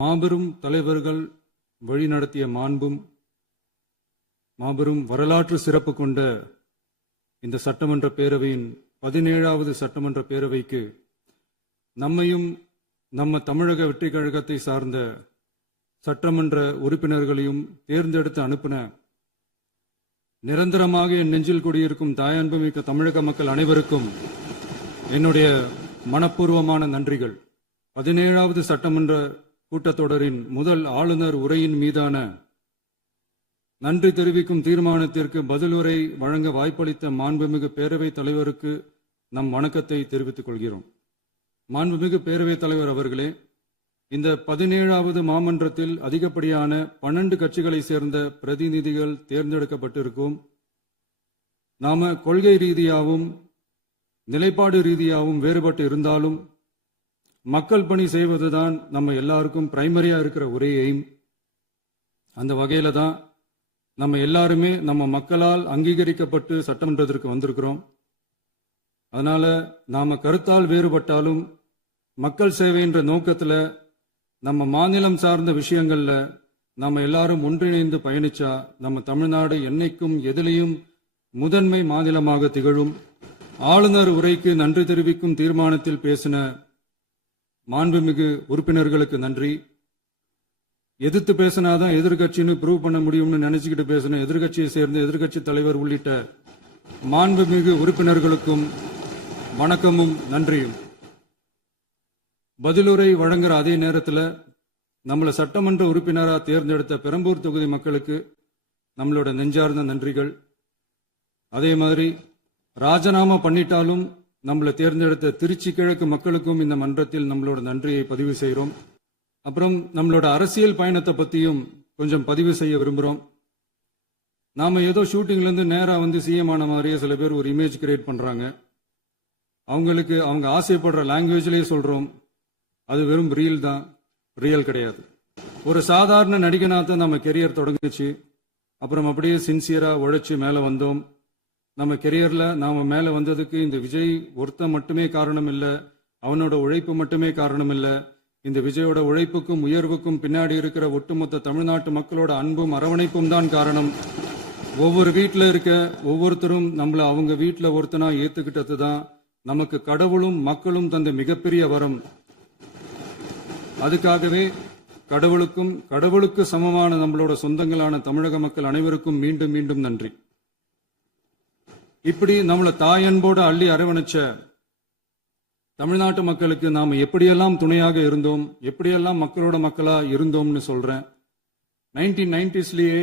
மாபெரும் தலைவர்கள் வழிநடத்திய மாண்பும் மாபெரும் வரலாற்று சிறப்பு கொண்ட இந்த சட்டமன்ற பேரவையின் 17வது சட்டமன்ற பேரவைக்கு நம்மையும் நம்ம தமிழக வெற்றி கழகத்தை சார்ந்த சட்டமன்ற உறுப்பினர்களையும் தேர்ந்தெடுத்து அனுப்பின நிரந்தரமாக என் நெஞ்சில் குடியிருக்கும் தாயன்புமிக்க தமிழக மக்கள் அனைவருக்கும் என்னுடைய மனப்பூர்வமான நன்றிகள். 17வது சட்டமன்ற கூட்டத்தொடரின் முதல் ஆளுநர் உரையின் மீதான நன்றி தெரிவிக்கும் தீர்மானத்திற்கு பதிலுரை வழங்க வாய்ப்பளித்த மாண்புமிகு பேரவைத் தலைவருக்கு நம் வணக்கத்தை தெரிவித்துக் கொள்கிறோம். மாண்புமிகு பேரவைத் தலைவர் அவர்களே, இந்த 17வது மாமன்றத்தில் அதிகப்படியான 12 கட்சிகளை சேர்ந்த பிரதிநிதிகள் தேர்ந்தெடுக்கப்பட்டிருக்கும். நாம கொள்கை ரீதியாகவும் நிலைப்பாடு ரீதியாகவும் வேறுபட்டு இருந்தாலும் மக்கள் பணி செய்வதுதான் நம்ம எல்லாருக்கும் பிரைமரியா இருக்கிற ஒரே எய்ம். அந்த வகையில தான் நம்ம எல்லாருமே நம்ம மக்களால் அங்கீகரிக்கப்பட்டு சட்டமன்றத்திற்கு வந்திருக்கிறோம். அதனால நாம கருத்தால் வேறுபட்டாலும் மக்கள் சேவை என்ற நோக்கத்துல நம்ம மாநிலம் சார்ந்த விஷயங்கள்ல நாம எல்லாரும் ஒன்றிணைந்து பயணிச்சா நம்ம தமிழ்நாடு என்னைக்கும் எதிலையும் முதன்மை மாநிலமாக திகழும். ஆளுநர் உரைக்கு நன்றி தெரிவிக்கும் தீர்மானத்தில் பேசின மாண்புமிகு உறுப்பினர்களுக்கு நன்றி. எதிர்த்து பேசினாதான் எதிர்கட்சின்னு ப்ரூவ் பண்ண முடியும்னு நினைச்சுக்கிட்டு பேசின எதிர்கட்சியை சேர்ந்த எதிர்கட்சி தலைவர் உள்ளிட்ட மாண்புமிகு உறுப்பினர்களுக்கும் வணக்கமும் நன்றியும். பதிலுரை வழங்குற அதே நேரத்தில் நம்மளை சட்டமன்ற உறுப்பினராக தேர்ந்தெடுத்த பெரம்பூர் தொகுதி மக்களுக்கு நம்மளோட நெஞ்சார்ந்த நன்றிகள். அதே மாதிரி ராஜினாமா பண்ணிட்டாலும் நம்மளை தேர்ந்தெடுத்த திருச்சி கிழக்கு மக்களுக்கும் இந்த மன்றத்தில் நம்மளோட நன்றியை பதிவு செய்கிறோம். அப்புறம் நம்மளோட அரசியல் பயணத்தை பற்றியும் கொஞ்சம் பதிவு செய்ய விரும்புகிறோம். நாம ஏதோ ஷூட்டிங்ல இருந்து நேராக வந்து சிஎம் ஆன மாதிரியே சில பேர் ஒரு இமேஜ் கிரியேட் பண்றாங்க. அவங்களுக்கு அவங்க ஆசைப்படுற லாங்குவேஜ்லேயே சொல்றோம், அது வெறும் ரீல் தான், ரியல் கிடையாது. ஒரு சாதாரண நடிகனாக நம்ம கெரியர் தொடங்குச்சு. அப்புறம் அப்படியே சின்சியரா உழைச்சி மேலே வந்தோம். நம்ம கெரியர்ல நாம மேலே வந்ததுக்கு இந்த விஜய் ஒருத்தன் மட்டுமே காரணம் இல்லை, அவனோட உழைப்பு மட்டுமே காரணம் இல்லை. இந்த விஜயோட உழைப்புக்கும் உயர்வுக்கும் பின்னாடி இருக்கிற ஒட்டுமொத்த தமிழ்நாட்டு மக்களோட அன்பும் அரவணைப்பும் தான் காரணம். ஒவ்வொரு வீட்டில் இருக்க ஒவ்வொருத்தரும் நம்மள அவங்க வீட்டில் ஒருத்தனா ஏத்துக்கிட்டது தான் நமக்கு கடவுளும் மக்களும் தந்த மிகப்பெரிய வரம். அதுக்காகவே கடவுளுக்கு சமமான நம்மளோட சொந்தங்களான தமிழக மக்கள் அனைவருக்கும் மீண்டும் மீண்டும் நன்றி. இப்படி நம்மள தாயன்போடு அள்ளி அரவணைச்ச தமிழ்நாட்டு மக்களுக்கு நாம் எப்படியெல்லாம் துணையாக இருந்தோம், எப்படியெல்லாம் மக்களோட மக்களா இருந்தோம்னு சொல்றேன். 1990ஸ்லயே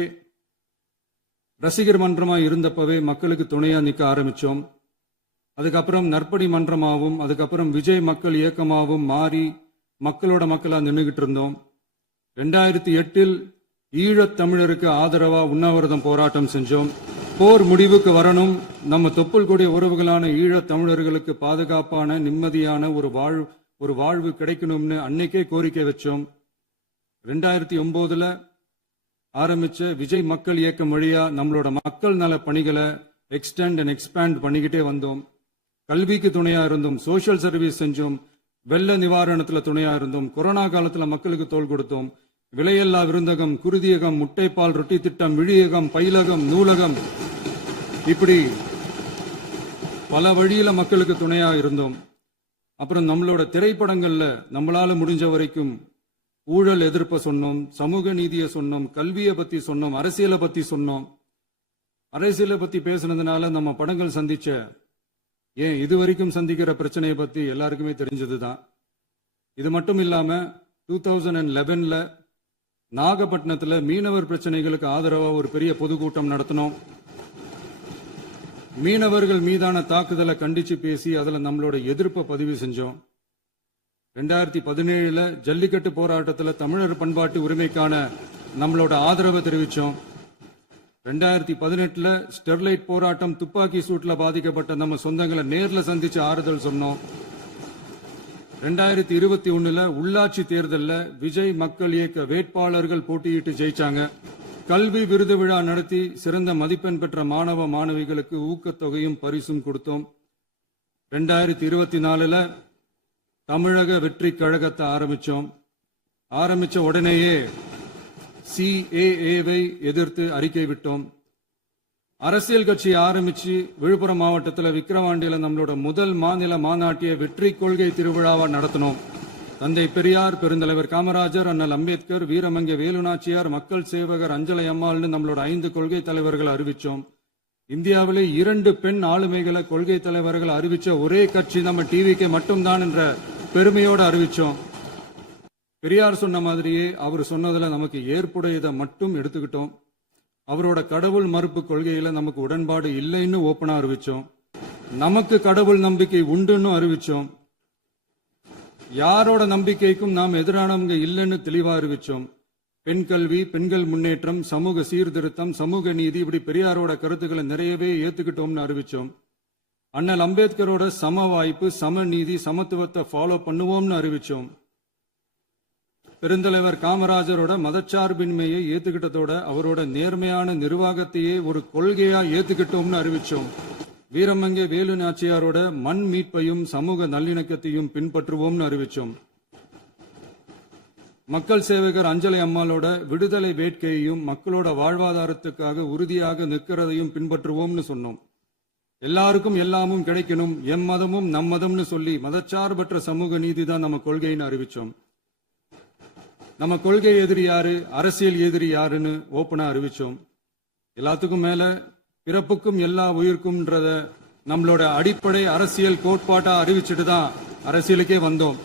ரசிகர் மன்றமா இருந்தப்பவே மக்களுக்கு துணையா நிற்க ஆரம்பிச்சோம். அதுக்கப்புறம் நற்படி மன்றமாகவும் அதுக்கப்புறம் விஜய் மக்கள் இயக்கமாகவும் மாறி மக்களோட மக்களா நின்றுகிட்டு இருந்தோம். 2008 ஈழத் தமிழருக்கு ஆதரவா உண்ணாவிரதம் போராட்டம் செஞ்சோம். போர் முடிவுக்கு வரணும், நம்ம தொப்புள் கொடிய உறவுகளான ஈழத் தமிழர்களுக்கு பாதுகாப்பான நிம்மதியான ஒரு வாழ்வு கிடைக்கணும்னு அன்னைக்கே கோரிக்கை வச்சோம். 2009 ஆரம்பிச்ச விஜய் மக்கள் இயக்கம் வழியா நம்மளோட மக்கள் நல பணிகளை எக்ஸ்டெண்ட் அண்ட் எக்ஸ்பேண்ட் பண்ணிக்கிட்டே வந்தோம். கல்விக்கு துணையா இருந்தோம், சோசியல் சர்வீஸ் செஞ்சோம், வெள்ள நிவாரணத்துல துணையா இருந்தோம், கொரோனா காலத்துல மக்களுக்கு தோள் கொடுத்தோம். விலையில்லா விருந்தகம், குருதியகம், முட்டைப்பால் ரொட்டி திட்டம், விழியகம், பயிலகம், நூலகம், இப்படி பல வழியில மக்களுக்கு துணையா இருந்தோம். அப்புறம் நம்மளோட திரைப்படங்கள்ல நம்மளால முடிஞ்ச வரைக்கும் ஊழல் எதிர்ப்ப சொன்னோம், சமூக நீதியை சொன்னோம், கல்வியை பத்தி சொன்னோம், அரசியலை பத்தி சொன்னோம். அரசியலை பத்தி பேசுனதுனால நம்ம படங்கள் சந்திச்ச இதுவரைக்கும் சந்திக்கிற பிரச்சனையை பத்தி எல்லாருக்குமே தெரிஞ்சதுதான். இது மட்டும் இல்லாம 2011 நாகப்பட்டினத்துல மீனவர் பிரச்சனைகளுக்கு ஆதரவா ஒரு பெரிய பொதுக்கூட்டம் நடத்தினோம். மீனவர்கள் மீதான தாக்குதலை கண்டிச்சு பேசி அதுல நம்மளோட எதிர்ப்பை பதிவு செஞ்சோம். 2017 ஜல்லிக்கட்டு போராட்டத்தில் தமிழர் பண்பாட்டு உரிமைக்கான நம்மளோட ஆதரவை தெரிவிச்சோம். 2018 ஸ்டெர்லைட் போராட்டம், துப்பாக்கி சூட்ல பாதிக்கப்பட்ட நம்ம சொந்தங்களை நேர்ல சந்திச்சு ஆறுதல் சொன்னோம். 2021 உள்ளாட்சி தேர்தலில் விஜய் மக்கள் இயக்க வேட்பாளர்கள் போட்டியிட்டு ஜெயிச்சாங்க. கல்வி விருது விழா நடத்தி சிறந்த மதிப்பெண் பெற்ற மாணவ மாணவிகளுக்கு ஊக்கத்தொகையும் பரிசும் கொடுத்தோம். 2024 தமிழக வெற்றி கழகத்தை ஆரம்பிச்சோம். ஆரம்பிச்ச உடனேயே CAA-வை எதிர்த்து அறிக்கை விட்டோம். அரசியல் கட்சி ஆரம்பிச்சு விழுப்புரம் மாவட்டத்தில் விக்கிரவாண்டியில நம்மளோட முதல் மாநில மாநாட்டிய வெற்றி கொள்கை திருவிழாவா நடத்தினோம். தந்தை பெரியார், பெருந்தலைவர் காமராஜர், அண்ணல் அம்பேத்கர், வீரமங்கை வேலுநாச்சியார், மக்கள் சேவகர் அஞ்சலை அம்மாள்னு நம்மளோட 5 கொள்கை தலைவர்கள் அறிவிச்சோம். இந்தியாவிலே 2 பெண் ஆளுமைகளை கொள்கை தலைவர்கள் அறிவிச்ச ஒரே கட்சி நம்ம டிவிக்கு மட்டும்தான் என்ற பெருமையோடு அறிவிச்சோம். பெரியார் சொன்ன மாதிரியே அவர் சொன்னதுல நமக்கு ஏற்புடையதை மட்டும் எடுத்துக்கிட்டோம். அவரோட கடவுள் மறுப்பு கொள்கையில நமக்கு உடன்பாடு இல்லைன்னு ஓப்பனா அறிவிச்சோம். நமக்கு கடவுள் நம்பிக்கை உண்டுன்னு அறிவிச்சோம். யாரோட நம்பிக்கைக்கும் நாம் எதிரானவங்க இல்லைன்னு தெளிவா அறிவிச்சோம். பெண் கல்வி, பெண்கள் முன்னேற்றம், சமூக சீர்திருத்தம், சமூக நீதி, இப்படி பெரியாரோட கருத்துக்களை நிறையவே ஏத்துக்கிட்டோம்னு அறிவிச்சோம். அண்ணல் அம்பேத்கரோட சம வாய்ப்பு, சம நீதி, சமத்துவத்தை ஃபாலோ பண்ணுவோம்னு அறிவிச்சோம். பெருந்தலைவர் காமராஜரோட மதச்சார்பின்மையை ஏத்துக்கிட்டதோட அவரோட நேர்மையான நிர்வாகத்தையே ஒரு கொள்கையா ஏத்துக்கிட்டோம்னு அறிவிச்சோம். வீரமங்கை வேலு நாச்சியாரோட மண் மீட்பையும் சமூக நல்லிணக்கத்தையும் பின்பற்றுவோம்னு அறிவிச்சோம். மக்கள் சேவகர் அஞ்சலை அம்மாளோட விடுதலை வேட்கையையும் மக்களோட வாழ்வாதாரத்துக்காக உறுதியாக நிற்கிறதையும் பின்பற்றுவோம்னு சொன்னோம். எல்லாருக்கும் எல்லாமும் கிடைக்கணும், எம் மதமும் நம் மதம்னு சொல்லி மதச்சார்பற்ற சமூக நீதி தான் நம்ம கொள்கைன்னு அறிவிச்சோம். நம்ம கொள்கை எதிரி யாரு, அரசியல் எதிரி யாருன்னு ஓப்பனா அறிவிச்சோம். எல்லாத்துக்கும் மேல பிறப்புக்கும் எல்லா உயிருக்கும்ன்றத நம்மளோட அடிப்படை அரசியல் கோட்பாட்டா அறிவிச்சுட்டு தான் அரசியலுக்கே வந்தோம்.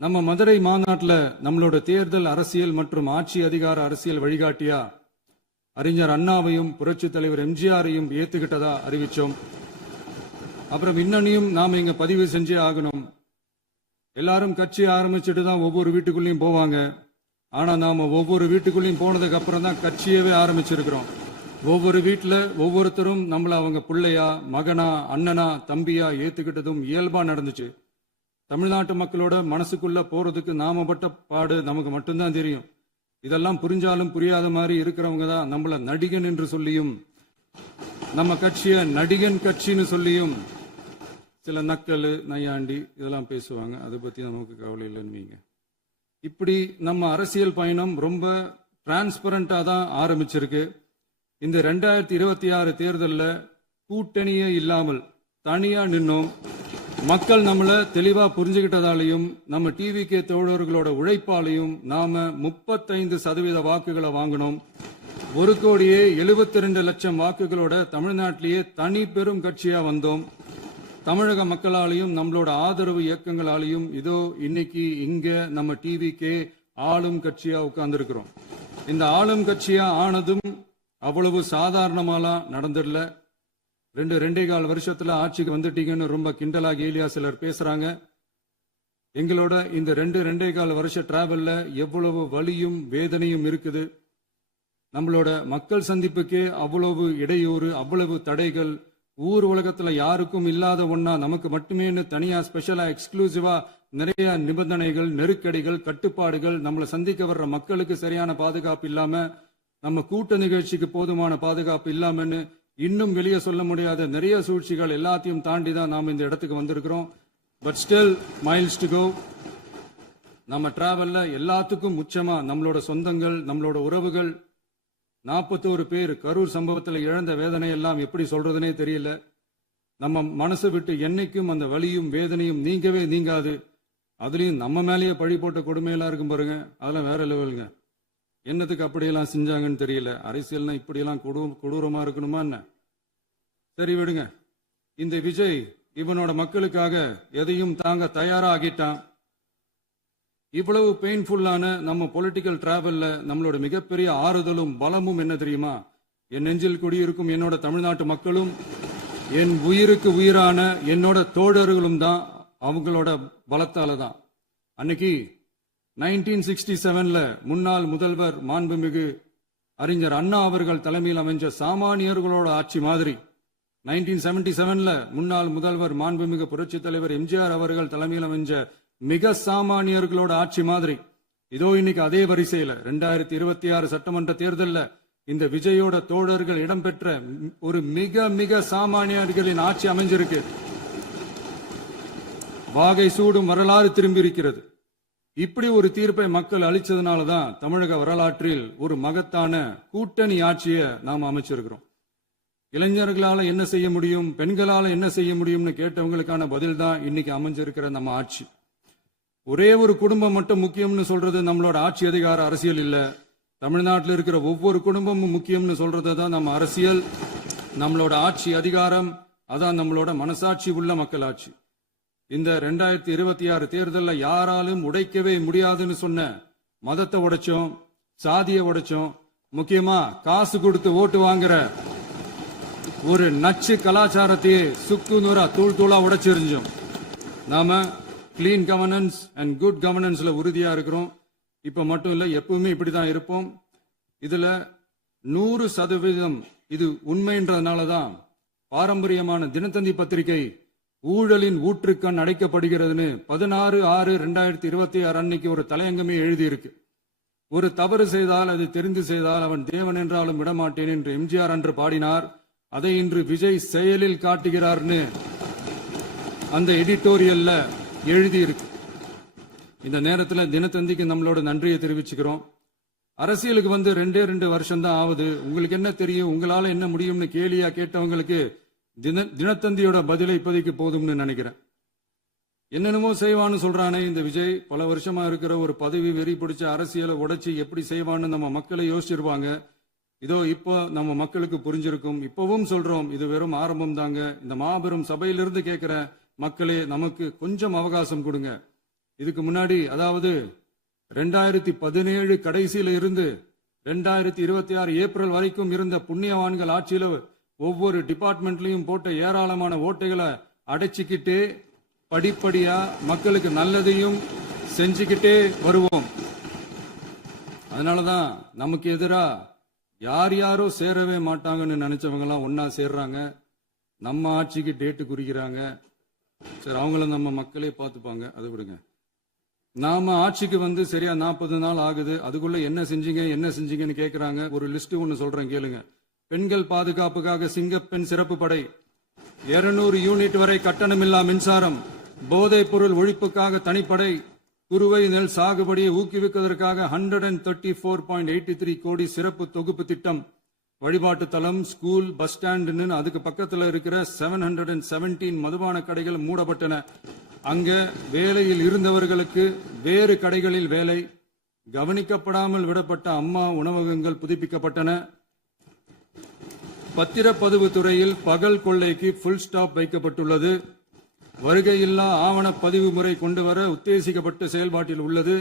நம்ம மதுரை மாநாட்டில் நம்மளோட தேர்தல் அரசியல் மற்றும் ஆட்சி அதிகார அரசியல் வழிகாட்டியா அறிஞர் அண்ணாவையும் புரட்சி தலைவர் எம்ஜிஆரையும் ஏத்துக்கிட்டதா அறிவிச்சோம். அப்புறம் இன்னனையும் நாம இங்க பதிவு செஞ்சே ஆகணும். எல்லாரும் கட்சி ஆரம்பிச்சுட்டு தான் ஒவ்வொரு வீட்டுக்குள்ளேயும் போவாங்க. ஆனா நாம ஒவ்வொரு வீட்டுக்குள்ளேயும் போனதுக்கு அப்புறம் தான் கட்சியவே ஆரம்பிச்சிருக்கிறோம். ஒவ்வொரு வீட்டுல ஒவ்வொருத்தரும் நம்மள அவங்க பிள்ளையா, மகனா, அண்ணனா, தம்பியா ஏத்துக்கிட்டதும் இயல்பா நடந்துச்சு. தமிழ்நாட்டு மக்களோட மனசுக்குள்ள போறதுக்கு நாம பட்ட பாடு நமக்கு மட்டும்தான் தெரியும். இதெல்லாம் புரிஞ்சாலும் புரியாத மாதிரி இருக்கிறவங்க தான் நம்மள நடிகன் என்று சொல்லியும் நம்ம கட்சிய நடிகன் கட்சின்னு சொல்லியும் சில நக்கல், நையாண்டி இதெல்லாம் பேசுவாங்க. அதை பத்தி நமக்கு கவலை இல்லைன்னு. இப்படி நம்ம அரசியல் பயணம் ரொம்ப டிரான்ஸ்பரண்டா தான் ஆரம்பிச்சிருக்கு. இந்த 2026 தேர்தலில் கூட்டணியே இல்லாமல் தனியா நின்னோம். மக்கள் நம்மள தெளிவா புரிஞ்சுக்கிட்டதாலையும் நம்ம டிவிகே தோழர்களோட உழைப்பாலையும் நாம 35% வாக்குகளை வாங்கினோம். 1,72,00,000 வாக்குகளோட தமிழ்நாட்டிலேயே தனி பெரும் கட்சியா வந்தோம். தமிழக மக்களாலையும் நம்மளோட ஆதரவு இயக்கங்களாலையும் இதோ இன்னைக்கு இங்க நம்ம டிவிகே ஆளும் கட்சியா உட்கார்ந்துருக்கிறோம். இந்த ஆளும் கட்சியா ஆனதும் அவ்வளவு சாதாரணமாலாம் நடந்துடல. 2.25 வருஷத்துல ஆட்சிக்கு வந்துட்டீங்கன்னு ரொம்ப கிண்டலா கேலியா சிலர் பேசுறாங்க. எங்களோட இந்த 2.25 வருஷ டிராவல்ல எவ்வளவு வலியும் வேதனையும் இருக்குது. நம்மளோட மக்கள் சந்திப்புக்கே அவ்வளவு இடையூறு, அவ்வளவு தடைகள், ஊர் உலகத்துல யாருக்கும் இல்லாத ஒன்னா நமக்கு மட்டுமே தனியா ஸ்பெஷலா எக்ஸ்க்ளூசிவா நிறைய நிபந்தனைகள், நெருக்கடிகள், கட்டுப்பாடுகள், நம்மளை சந்திக்க வர்ற மக்களுக்கு சரியான பாதுகாப்பு இல்லாம, நம்ம கூட்ட நிகழ்ச்சிக்கு போதுமான பாதுகாப்பு இல்லாமன்னு இன்னும் வெளியே சொல்ல முடியாத நிறைய சூழ்ச்சிகள் எல்லாத்தையும் தாண்டி தான் நாம் இந்த இடத்துக்கு வந்திருக்கிறோம். But still miles to go. நம்ம டிராவல்ல எல்லாத்துக்கும் உச்சமா நம்மளோட சொந்தங்கள், நம்மளோட உறவுகள், 41 பேர் கரூர் சம்பவத்தில் இழந்த வேதனை எல்லாம் எப்படி சொல்றதுனே தெரியல. நம்ம மனசை விட்டு என்னைக்கும் அந்த வலியும் வேதனையும் நீங்கவே நீங்காது. அதுலயும் நம்ம மேலேயே பழி போட்ட கொடுமையெல்லாம் இருக்கும் பாருங்க, அதெல்லாம் வேற லெவலுங்க. என்னத்துக்கு அப்படியெல்லாம் செஞ்சாங்கன்னு தெரியல. அரசியல்னா இப்படியெல்லாம் கொடூரமா இருக்கணுமா என்ன? சரி விடுங்க. இந்த விஜய் இவனோட மக்களுக்காக எதையும் தாங்க தயாரா ஆகிட்டான். இவ்வளவு பெயின்ஃபுல்லான நம்ம பொலிட்டிக்கல் டிராவல்ல நம்மளோட மிகப்பெரிய ஆறுதலும் பலமும் என்ன தெரியுமா? என் நெஞ்சில் குடியிருக்கும் என்னோட தமிழ்நாட்டு மக்களும், என் உயிருக்கு உயிரான என்னோட தோழர்களும் தான். அவங்களோட பலத்தால தான். அன்னைக்கு 1967 முன்னாள் முதல்வர் மாண்புமிகு அறிஞர் அண்ணா அவர்கள் தலைமையில் அமைஞ்ச சாமானியர்களோட ஆட்சி மாதிரி, 1977 முன்னாள் முதல்வர் மாண்புமிகு புரட்சி தலைவர் எம்ஜிஆர் அவர்கள் தலைமையில் அமைஞ்ச மிக சாமானியர்களோட ஆட்சி மாதிரி, இதோ இன்னைக்கு அதே வரிசையில 2026 சட்டமன்ற தேர்தலில் இந்த விஜயோட தோழர்கள் இடம்பெற்ற ஒரு மிக மிக சாமானியர்களின் ஆட்சி அமைஞ்சிருக்கு. வாகை சூடும் வரலாறு திரும்பி இருக்கிறது. இப்படி ஒரு தீர்ப்பை மக்கள் அளிச்சதுனாலதான் தமிழக வரலாற்றில் ஒரு மகத்தான கூட்டணி ஆட்சியை நாம் அமைச்சிருக்கிறோம். இளைஞர்களால என்ன செய்ய முடியும், பெண்களால என்ன செய்ய முடியும்னு கேட்டவங்களுக்கான பதில் தான் இன்னைக்கு அமைஞ்சிருக்கிற நம்ம ஆட்சி. ஒரே ஒரு குடும்பம் மட்டும் முக்கியம்னு சொல்றது நம்மளோட ஆட்சி அதிகார அரசியல் இல்ல. தமிழ்நாட்டில் இருக்கிற ஒவ்வொரு குடும்பமும் முக்கியம்னு சொல்றது தான் நம்ம அரசியல், நம்மளோட ஆட்சி அதிகாரம், அதான் நம்மளோட மனசாட்சி உள்ள மக்களாட்சி. இந்த 2026 தேர்தலில் யாராலும் உடைக்கவே முடியாதுன்னு சொன்ன மதத்தை உடைச்சோம், சாதியை உடைச்சோம், முக்கியமா காசு கொடுத்து ஓட்டு வாங்குற ஒரு நச்சு கலாச்சாரத்தையே சுக்கு நூறா தூள் தூளா உடைச்சிருந்தோம். நாம கிளீன் கவர்னன்ஸ் அண்ட் குட் கவர்னன்ஸ்ல உறுதியா இருக்கிறோம். இப்ப மட்டும் இல்ல, எப்பவுமே இப்படிதான் இருப்போம். இதுல 100% இது உண்மைன்றதுனாலதான் பாரம்பரியமான தினத்தந்தி பத்திரிகை ஊழலின் ஊற்றுக்கண் அடைக்கப்படுகிறதுன்னு 16/6/2026 அன்னைக்கு ஒரு தலையங்கமே எழுதியிருக்கு. ஒரு தவறு செய்தால் அது தெரிந்து செய்தால் அவன் தேவன் என்றாலும் விடமாட்டேன் என்று எம்ஜிஆர் அன்று பாடினார். அதை இன்று விஜய் செயலில் காட்டுகிறார்னு அந்த எடிட்டோரியல்ல எழுதியிருக்கு. இந்த நேரத்தில் தினத்தந்திக்கு நம்மளோட நன்றியை தெரிவிச்சுக்கிறோம். அரசியலுக்கு வந்து 2 வருஷம் தான் ஆகுது. உங்களுக்கு என்ன தெரியும், உங்களால என்ன முடியும்னு கேலியா கேட்டவங்களுக்கு தினத்தந்தியோட பதிலை இப்போதைக்கு போதும்னு நினைக்கிறேன். என்னென்னமோ செய்வான்னு சொல்றானே இந்த விஜய், பல வருஷமா இருக்கிற ஒரு பதவி வெறி பிடிச்ச அரசியலை உடைச்சி எப்படி செய்வான்னு நம்ம மக்களை யோசிச்சிருவாங்க. இதோ இப்போ நம்ம மக்களுக்கு புரிஞ்சிருக்கும். இப்பவும் சொல்றோம், இது வெறும் ஆரம்பம் தாங்க. இந்த மாபெரும் சபையிலிருந்து கேட்கிற மக்களே, நமக்கு கொஞ்சம் அவகாசம் கொடுங்க. இதுக்கு முன்னாடி, அதாவது 2017 கடைசியில இருந்து 2026 ஏப்ரல் வரைக்கும் இருந்த புண்ணியவான்கள் ஆட்சியில ஒவ்வொரு டிபார்ட்மெண்ட்லயும் போட்ட ஏராளமான ஓட்டைகளை அடைச்சிக்கிட்டே படிப்படியா மக்களுக்கு நல்லதையும் செஞ்சுக்கிட்டே வருவோம். அதனாலதான் நமக்கு எதிரா யார் யாரோ சேரவே மாட்டாங்கன்னு நினைச்சவங்க எல்லாம் ஒன்னா சேர்றாங்க. நம்ம ஆட்சிக்கு டேட்டு குறிக்கிறாங்க. சரி, அவங்கள நம்ம மக்களே பார்த்துப்பாங்க, அதை விடுங்க. நாம ஆட்சிக்கு வந்து சரியா 40 நாள் ஆகுது. அதுக்குள்ள என்ன செஞ்சீங்கன்னு கேட்கிறாங்க. ஒரு லிஸ்ட் ஒன்னு சொல்றேன் கேளுங்க. பெண்கள் பாதுகாப்புக்காக சிங்கப்பெண் சிறப்பு படை, 200 யூனிட் வரை கட்டணமில்லா மின்சாரம், போதைப் பொருள் ஒழிப்புக்காக தனிப்படை, குறுவை நெல் சாகுபடியை ஊக்குவிப்பதற்காக 134.83 கோடி சிறப்பு தொகுப்பு திட்டம், வழிபாட்டு தலம், ஸ்கூல், பஸ் ஸ்டாண்டுன்னு அதுக்கு பக்கத்துல இருக்கிற 717 மதுபான கடைகள் மூடப்பட்டன. அங்க வேலையில் இருந்தவர்களுக்கு வேறு கடைகளில் வேலை, கவனிக்கப்படாமல் விடப்பட்ட அம்மா உணவகங்கள் புதுப்பிக்கப்பட்டன. பத்திரப்பதிவு துறையில் பகல் கொள்ளைக்கு புல் ஸ்டாப் வைக்கப்பட்டுள்ளது. வருகையில்லா ஆவண பதிவு முறை கொண்டுவர உத்தேசிக்கப்பட்டு செயல்பாட்டில் உள்ளது.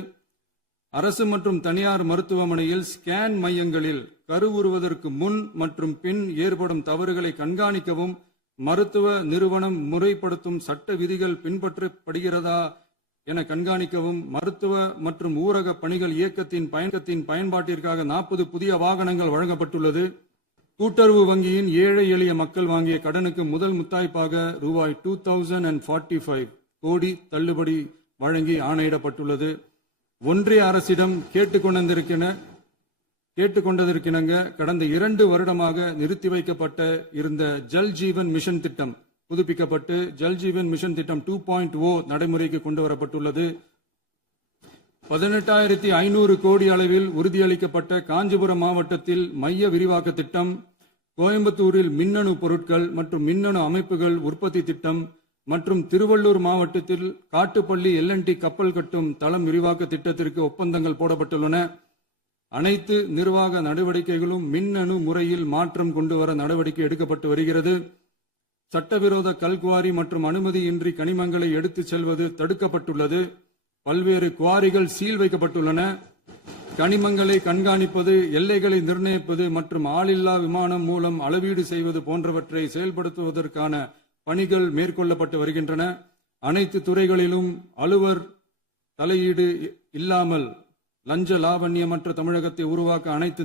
அரசு மற்றும் தனியார் மருத்துவமனையில் ஸ்கேன் மையங்களில் கருவுறுவதற்கு முன் மற்றும் பின் ஏற்படும் தவறுகளை கண்காணிக்கவும், மருத்துவ நிறுவனம் முறைப்படுத்தும் சட்ட விதிகள் பின்பற்றப்படுகிறதா என கண்காணிக்கவும், மருத்துவ மற்றும் ஊரக பணிகள் இயக்கத்தின் பயன்பாட்டிற்காக 40 புதிய வாகனங்கள் வழங்கப்பட்டுள்ளது. கூட்டுறவு வங்கியின் ஏழை எளிய மக்கள் வாங்கிய கடனுக்கு முதல் முத்தாய்ப்பாக ரூபாய் 2045 கோடி தள்ளுபடி வழங்கி ஆணையிடப்பட்டுள்ளது. ஒன்றிய அரசிடம் கேட்டுக்கொண்டதற்கிணங்க கடந்த 2 வருடமாக நிறுத்தி வைக்கப்பட்ட இருந்த ஜல் ஜீவன் மிஷன் திட்டம் புதுப்பிக்கப்பட்டு ஜல் ஜீவன் மிஷன் திட்டம் 2.0 நடைமுறைக்கு கொண்டு வரப்பட்டுள்ளது. 18,500 கோடி அளவில் உறுதியளிக்கப்பட்ட காஞ்சிபுரம் மாவட்டத்தில் மைய விரிவாக்க திட்டம், கோயம்புத்தூரில் மின்னணு பொருட்கள் மற்றும் மின்னணு அமைப்புகள் உற்பத்தி திட்டம் மற்றும் திருவள்ளூர் மாவட்டத்தில் காட்டுப்பள்ளி LNT கப்பல் கட்டும் தளம் விரிவாக்க திட்டத்திற்கு ஒப்பந்தங்கள் போடப்பட்டுள்ளன. அனைத்து நிர்வாக நடவடிக்கைகளும் மின்னணு முறையில் மாற்றம் கொண்டு வர நடவடிக்கை எடுக்கப்பட்டு வருகிறது. சட்டவிரோத கல்குவாரி மற்றும் அனுமதியின்றி கனிமங்களை எடுத்துச் செல்வது தடுக்கப்பட்டுள்ளது. பல்வேறு குவாரிகள் சீல் வைக்கப்பட்டுள்ளன. கனிமங்களை கண்காணிப்பது, எல்லைகளை நிர்ணயிப்பது மற்றும் ஆளில்லா விமானம் மூலம் அளவீடு செய்வது போன்றவற்றை செயல்படுத்துவதற்கான பணிகள் மேற்கொள்ளப்பட்டு வருகின்றன. அனைத்து துறைகளிலும் அலுவலர் தலையீடு இல்லாமல் லஞ்ச லாவண்யமற்ற தமிழகத்தை உருவாக்க அனைத்து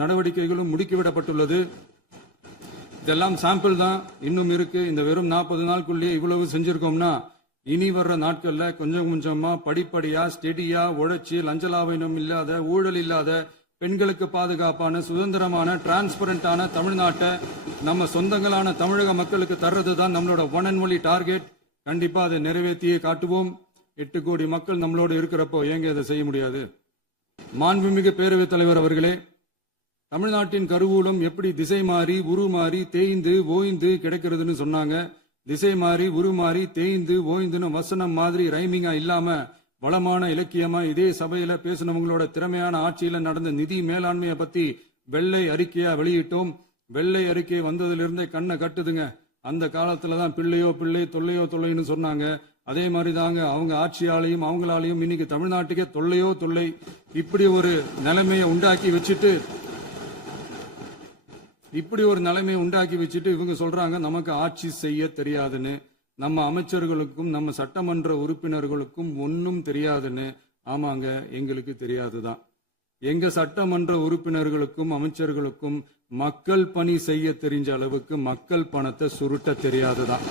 நடவடிக்கைகளும் முடுக்கிவிடப்பட்டுள்ளது. இதெல்லாம் சாம்பிள் தான், இன்னும் இருக்கு. இந்த வெறும் 40 நாளுக்குள்ளேயே இவ்வளவு செஞ்சிருக்கோம்னா, இனி வர்ற நாட்கள்ல கொஞ்சம் கொஞ்சமா படிப்படியா ஸ்டெடியா உழைச்சி லஞ்சலாவணம் இல்லாத, ஊழல் இல்லாத, பெண்களுக்கு பாதுகாப்பான, சுதந்திரமான, டிரான்ஸ்பரண்டான தமிழ்நாட்டை நம்ம சொந்தங்களான தமிழக மக்களுக்கு தர்றது தான் நம்மளோட ஒன் அண்ட் ஒன்லி டார்கெட். கண்டிப்பா அதை நிறைவேற்றியே காட்டுவோம். 8 கோடி மக்கள் நம்மளோட இருக்கிறப்போ ஏங்க இதை செய்ய முடியாது? மாண்புமிகு பேரவைத் தலைவர் அவர்களே, தமிழ்நாட்டின் கருவூலம் எப்படி திசை மாறி உருமாறி தேய்ந்து ஓய்ந்து கிடைக்கிறதுன்னு சொன்னாங்க. திசை மாறி உருமாறி தேய்ந்து ஓய்ந்துன்னு வசனம் மாதிரி ரைமிங்கா இல்லாம வளமான இலக்கியமா இதே சபையில பேசினவங்களோட திறமையான ஆட்சியில நடந்த நிதி மேலாண்மையை பத்தி வெள்ளை அறிக்கையா வெளியிட்டோம். வெள்ளை அறிக்கை வந்ததிலிருந்தே கண்ணை கட்டுதுங்க. அந்த காலத்துலதான் பிள்ளையோ பிள்ளை தொல்லையோ தொல்லைன்னு சொன்னாங்க. அதே மாதிரி தாங்க அவங்க ஆட்சியாலையும் அவங்களாலையும் இன்னைக்கு தமிழ்நாட்டுக்கே தொல்லையோ தொல்லை. இப்படி ஒரு நிலைமையை உண்டாக்கி வச்சுட்டு இவங்க சொல்றாங்க நமக்கு ஆட்சி செய்ய தெரியாதுன்னு. நம்ம அமைச்சர்களுக்கும் நம்ம சட்டமன்ற உறுப்பினர்களுக்கும் ஒன்னும் தெரியாதுன்னு. ஆமாங்க, எங்களுக்கு தெரியாதுதான். எங்க சட்டமன்ற உறுப்பினர்களுக்கும் அமைச்சர்களுக்கும் மக்கள் பணி செய்ய தெரிஞ்ச அளவுக்கு மக்கள் பணத்தை சுருட்ட தெரியாதுதான்.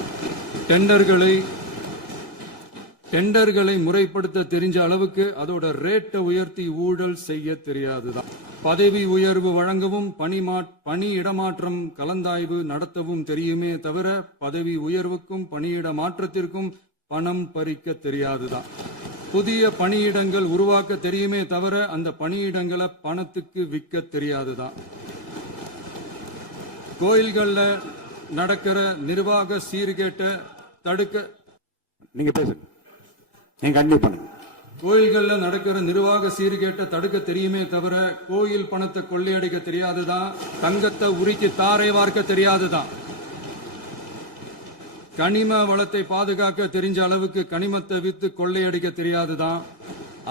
டெண்டர்களை முறைப்படுத்த தெரிஞ்ச அளவுக்கு அதோட ரேட்டை உயர்த்தி ஊழல் செய்ய தெரியாதுதான். பதவி உயர்வு வழங்கவும் பணி இடமாற்றம் கலந்தாய்வு நடத்தவும் தெரியுமே தவிர பதவி உயர்வுக்கும் பணியிட மாற்றத்திற்கும் பணம் பறிக்க தெரியாதுதான். புதிய பணியிடங்கள் உருவாக்க தெரியுமே தவிர அந்த பணியிடங்களை பணத்துக்கு விற்க தெரியாதுதான். கோயில்கள்ல நடக்கிற நிர்வாக சீர்கேட்டை தடுக்க நீங்க பேசுங்க, நீங்க கண்டிப்பா பண்ணுங்க. கோயில்கள்ல நடக்கிற நிர்வாக சீர்கேட்டை தடுக்க தெரியுமே தவிர கோயில் பணத்தை கொள்ளையடிக்க தெரியாதுதான். தங்கத்தை உருக்கி தாரை வார்க்க தெரியாதுதான். கனிம வளத்தை பாதுகாக்க தெரிஞ்ச அளவுக்கு கனிமத்தை வித்து கொள்ளையடிக்க தெரியாதுதான்.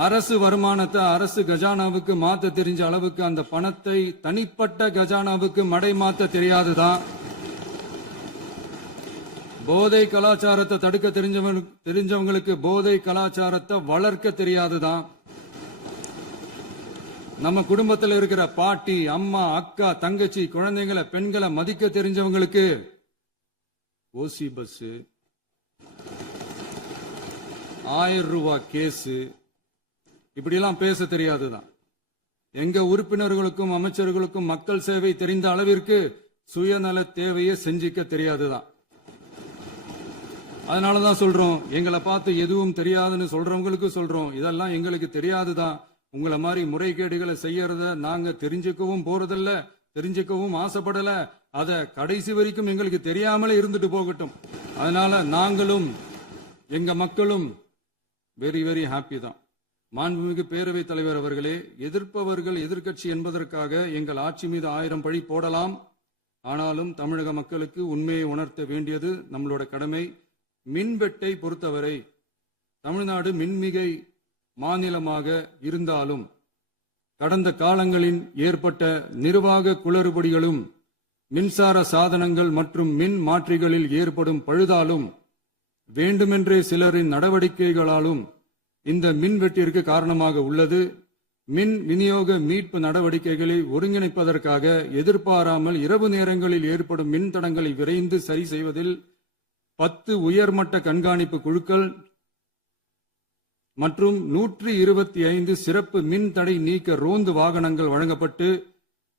அரசு வருமானத்தை அரசு கஜானாவுக்கு மாத்த தெரிஞ்ச அளவுக்கு அந்த பணத்தை தனிப்பட்ட கஜானாவுக்கு மடை மாத்த தெரியாதுதான். போதை கலாச்சாரத்தை தடுக்க தெரிஞ்சவங்களுக்கு போதை கலாச்சாரத்தை வளர்க்க தெரியாதுதான். நம்ம குடும்பத்தில் இருக்கிற பாட்டி, அம்மா, அக்கா, தங்கச்சி, குழந்தைங்களை, பெண்களை மதிக்க தெரிஞ்சவங்களுக்கு ஓசி பஸ், 1000 ரூபாய் கேஸ், இப்படியெல்லாம் பேச தெரியாதுதான். எங்க உறுப்பினர்களுக்கும் அமைச்சர்களுக்கும் மக்கள் சேவை தெரிந்த அளவிற்கு சுயநல தேவையை செஞ்சிக்க தெரியாதுதான். அதனாலதான் சொல்றோம், எங்களை பார்த்து எதுவும் தெரியாதுன்னு சொல்றவங்களுக்கு சொல்றோம், இதெல்லாம் எங்களுக்கு தெரியாதுதான். உங்களை மாதிரி முறைகேடுகளை செய்யறத நாங்க தெரிஞ்சுக்கவும் போறதில்ல, தெரிஞ்சுக்கவும் ஆசைப்படல. அத கடைசி வரைக்கும் எங்களுக்கு தெரியாமலே இருந்துட்டு போகட்டும். அதனால நாங்களும் எங்க மக்களும் வெரி வெரி ஹாப்பி தான். மாண்புமிகு பேரவைத் தலைவர் அவர்களே, எதிர்ப்பவர்கள் எதிர்க்கட்சி என்பதற்காக எங்கள் ஆட்சி மீது 1000 பழி போடலாம். ஆனாலும் தமிழக மக்களுக்கு உண்மையை உணர்த்த வேண்டியது நம்மளோட கடமை. மின்வெட்டை பொறுத்தவரை தமிழ்நாடு மின்மிகை மாநிலமாக இருந்தாலும் கடந்த காலங்களில் ஏற்பட்ட நிர்வாக குளறுபடிகளும் மின்சார சாதனங்கள் மற்றும் மின் மாற்றிகளில் ஏற்படும் பழுதாலும் வேண்டுமென்றே சிலரின் நடவடிக்கைகளாலும் இந்த மின்வெட்டிற்கு காரணமாக உள்ளது. மின் விநியோக மீட்பு நடவடிக்கைகளை ஒருங்கிணைப்பதற்காக எதிர்பாராமல் இரவு நேரங்களில் ஏற்படும் மின் தடங்களை விரைந்து சரி செய்வதில் 10 உயர்மட்ட கண்காணிப்பு குழுக்கள் மற்றும் 125 சிறப்பு மின் தடை நீக்க ரோந்து வாகனங்கள் வழங்கப்பட்டு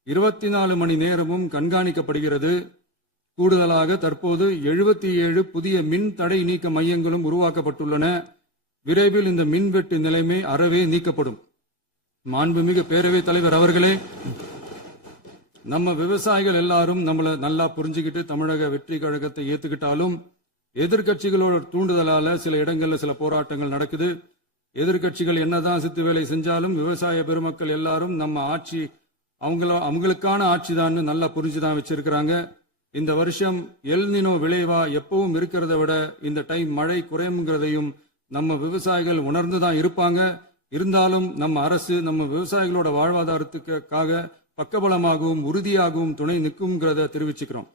24 மணி நேரமும் கண்காணிக்கப்படுகிறது. கூடுதலாக தற்போது 77 புதிய மின் தடை நீக்க மையங்களும் உருவாக்கப்பட்டுள்ளன. விரைவில் இந்த மின்வெட்டு நிலைமை அறவே நீக்கப்படும். மாண்புமிகு பேரவைத் தலைவர் அவர்களே, நம்ம விவசாயிகள் எல்லாரும் நம்மள நல்லா புரிஞ்சுக்கிட்டு தமிழக வெற்றி கழகத்தை ஏத்துக்கிட்டாலும் எதிர்கட்சிகளோட தூண்டுதலால சில இடங்கள்ல சில போராட்டங்கள் நடக்குது. எதிர்கட்சிகள் என்னதான் சித்து வேலை செஞ்சாலும் விவசாய பெருமக்கள் எல்லாரும் நம்ம ஆட்சி அவங்களுக்கான ஆட்சி தான் நல்லா புரிஞ்சுதான் வச்சிருக்கிறாங்க. இந்த வருஷம் எல் நினோ விளைவா எப்பவும் இருக்கிறத விட இந்த டைம் மழை குறையுங்கிறதையும் நம்ம விவசாயிகள் உணர்ந்துதான் இருப்பாங்க. இருந்தாலும் நம்ம அரசு நம்ம விவசாயிகளோட வாழ்வாதாரத்துக்காக பக்கபலமாகவும் உறுதியாகவும் துணை நிற்கும்ங்கிறத தெரிவிச்சுக்கிறோம்.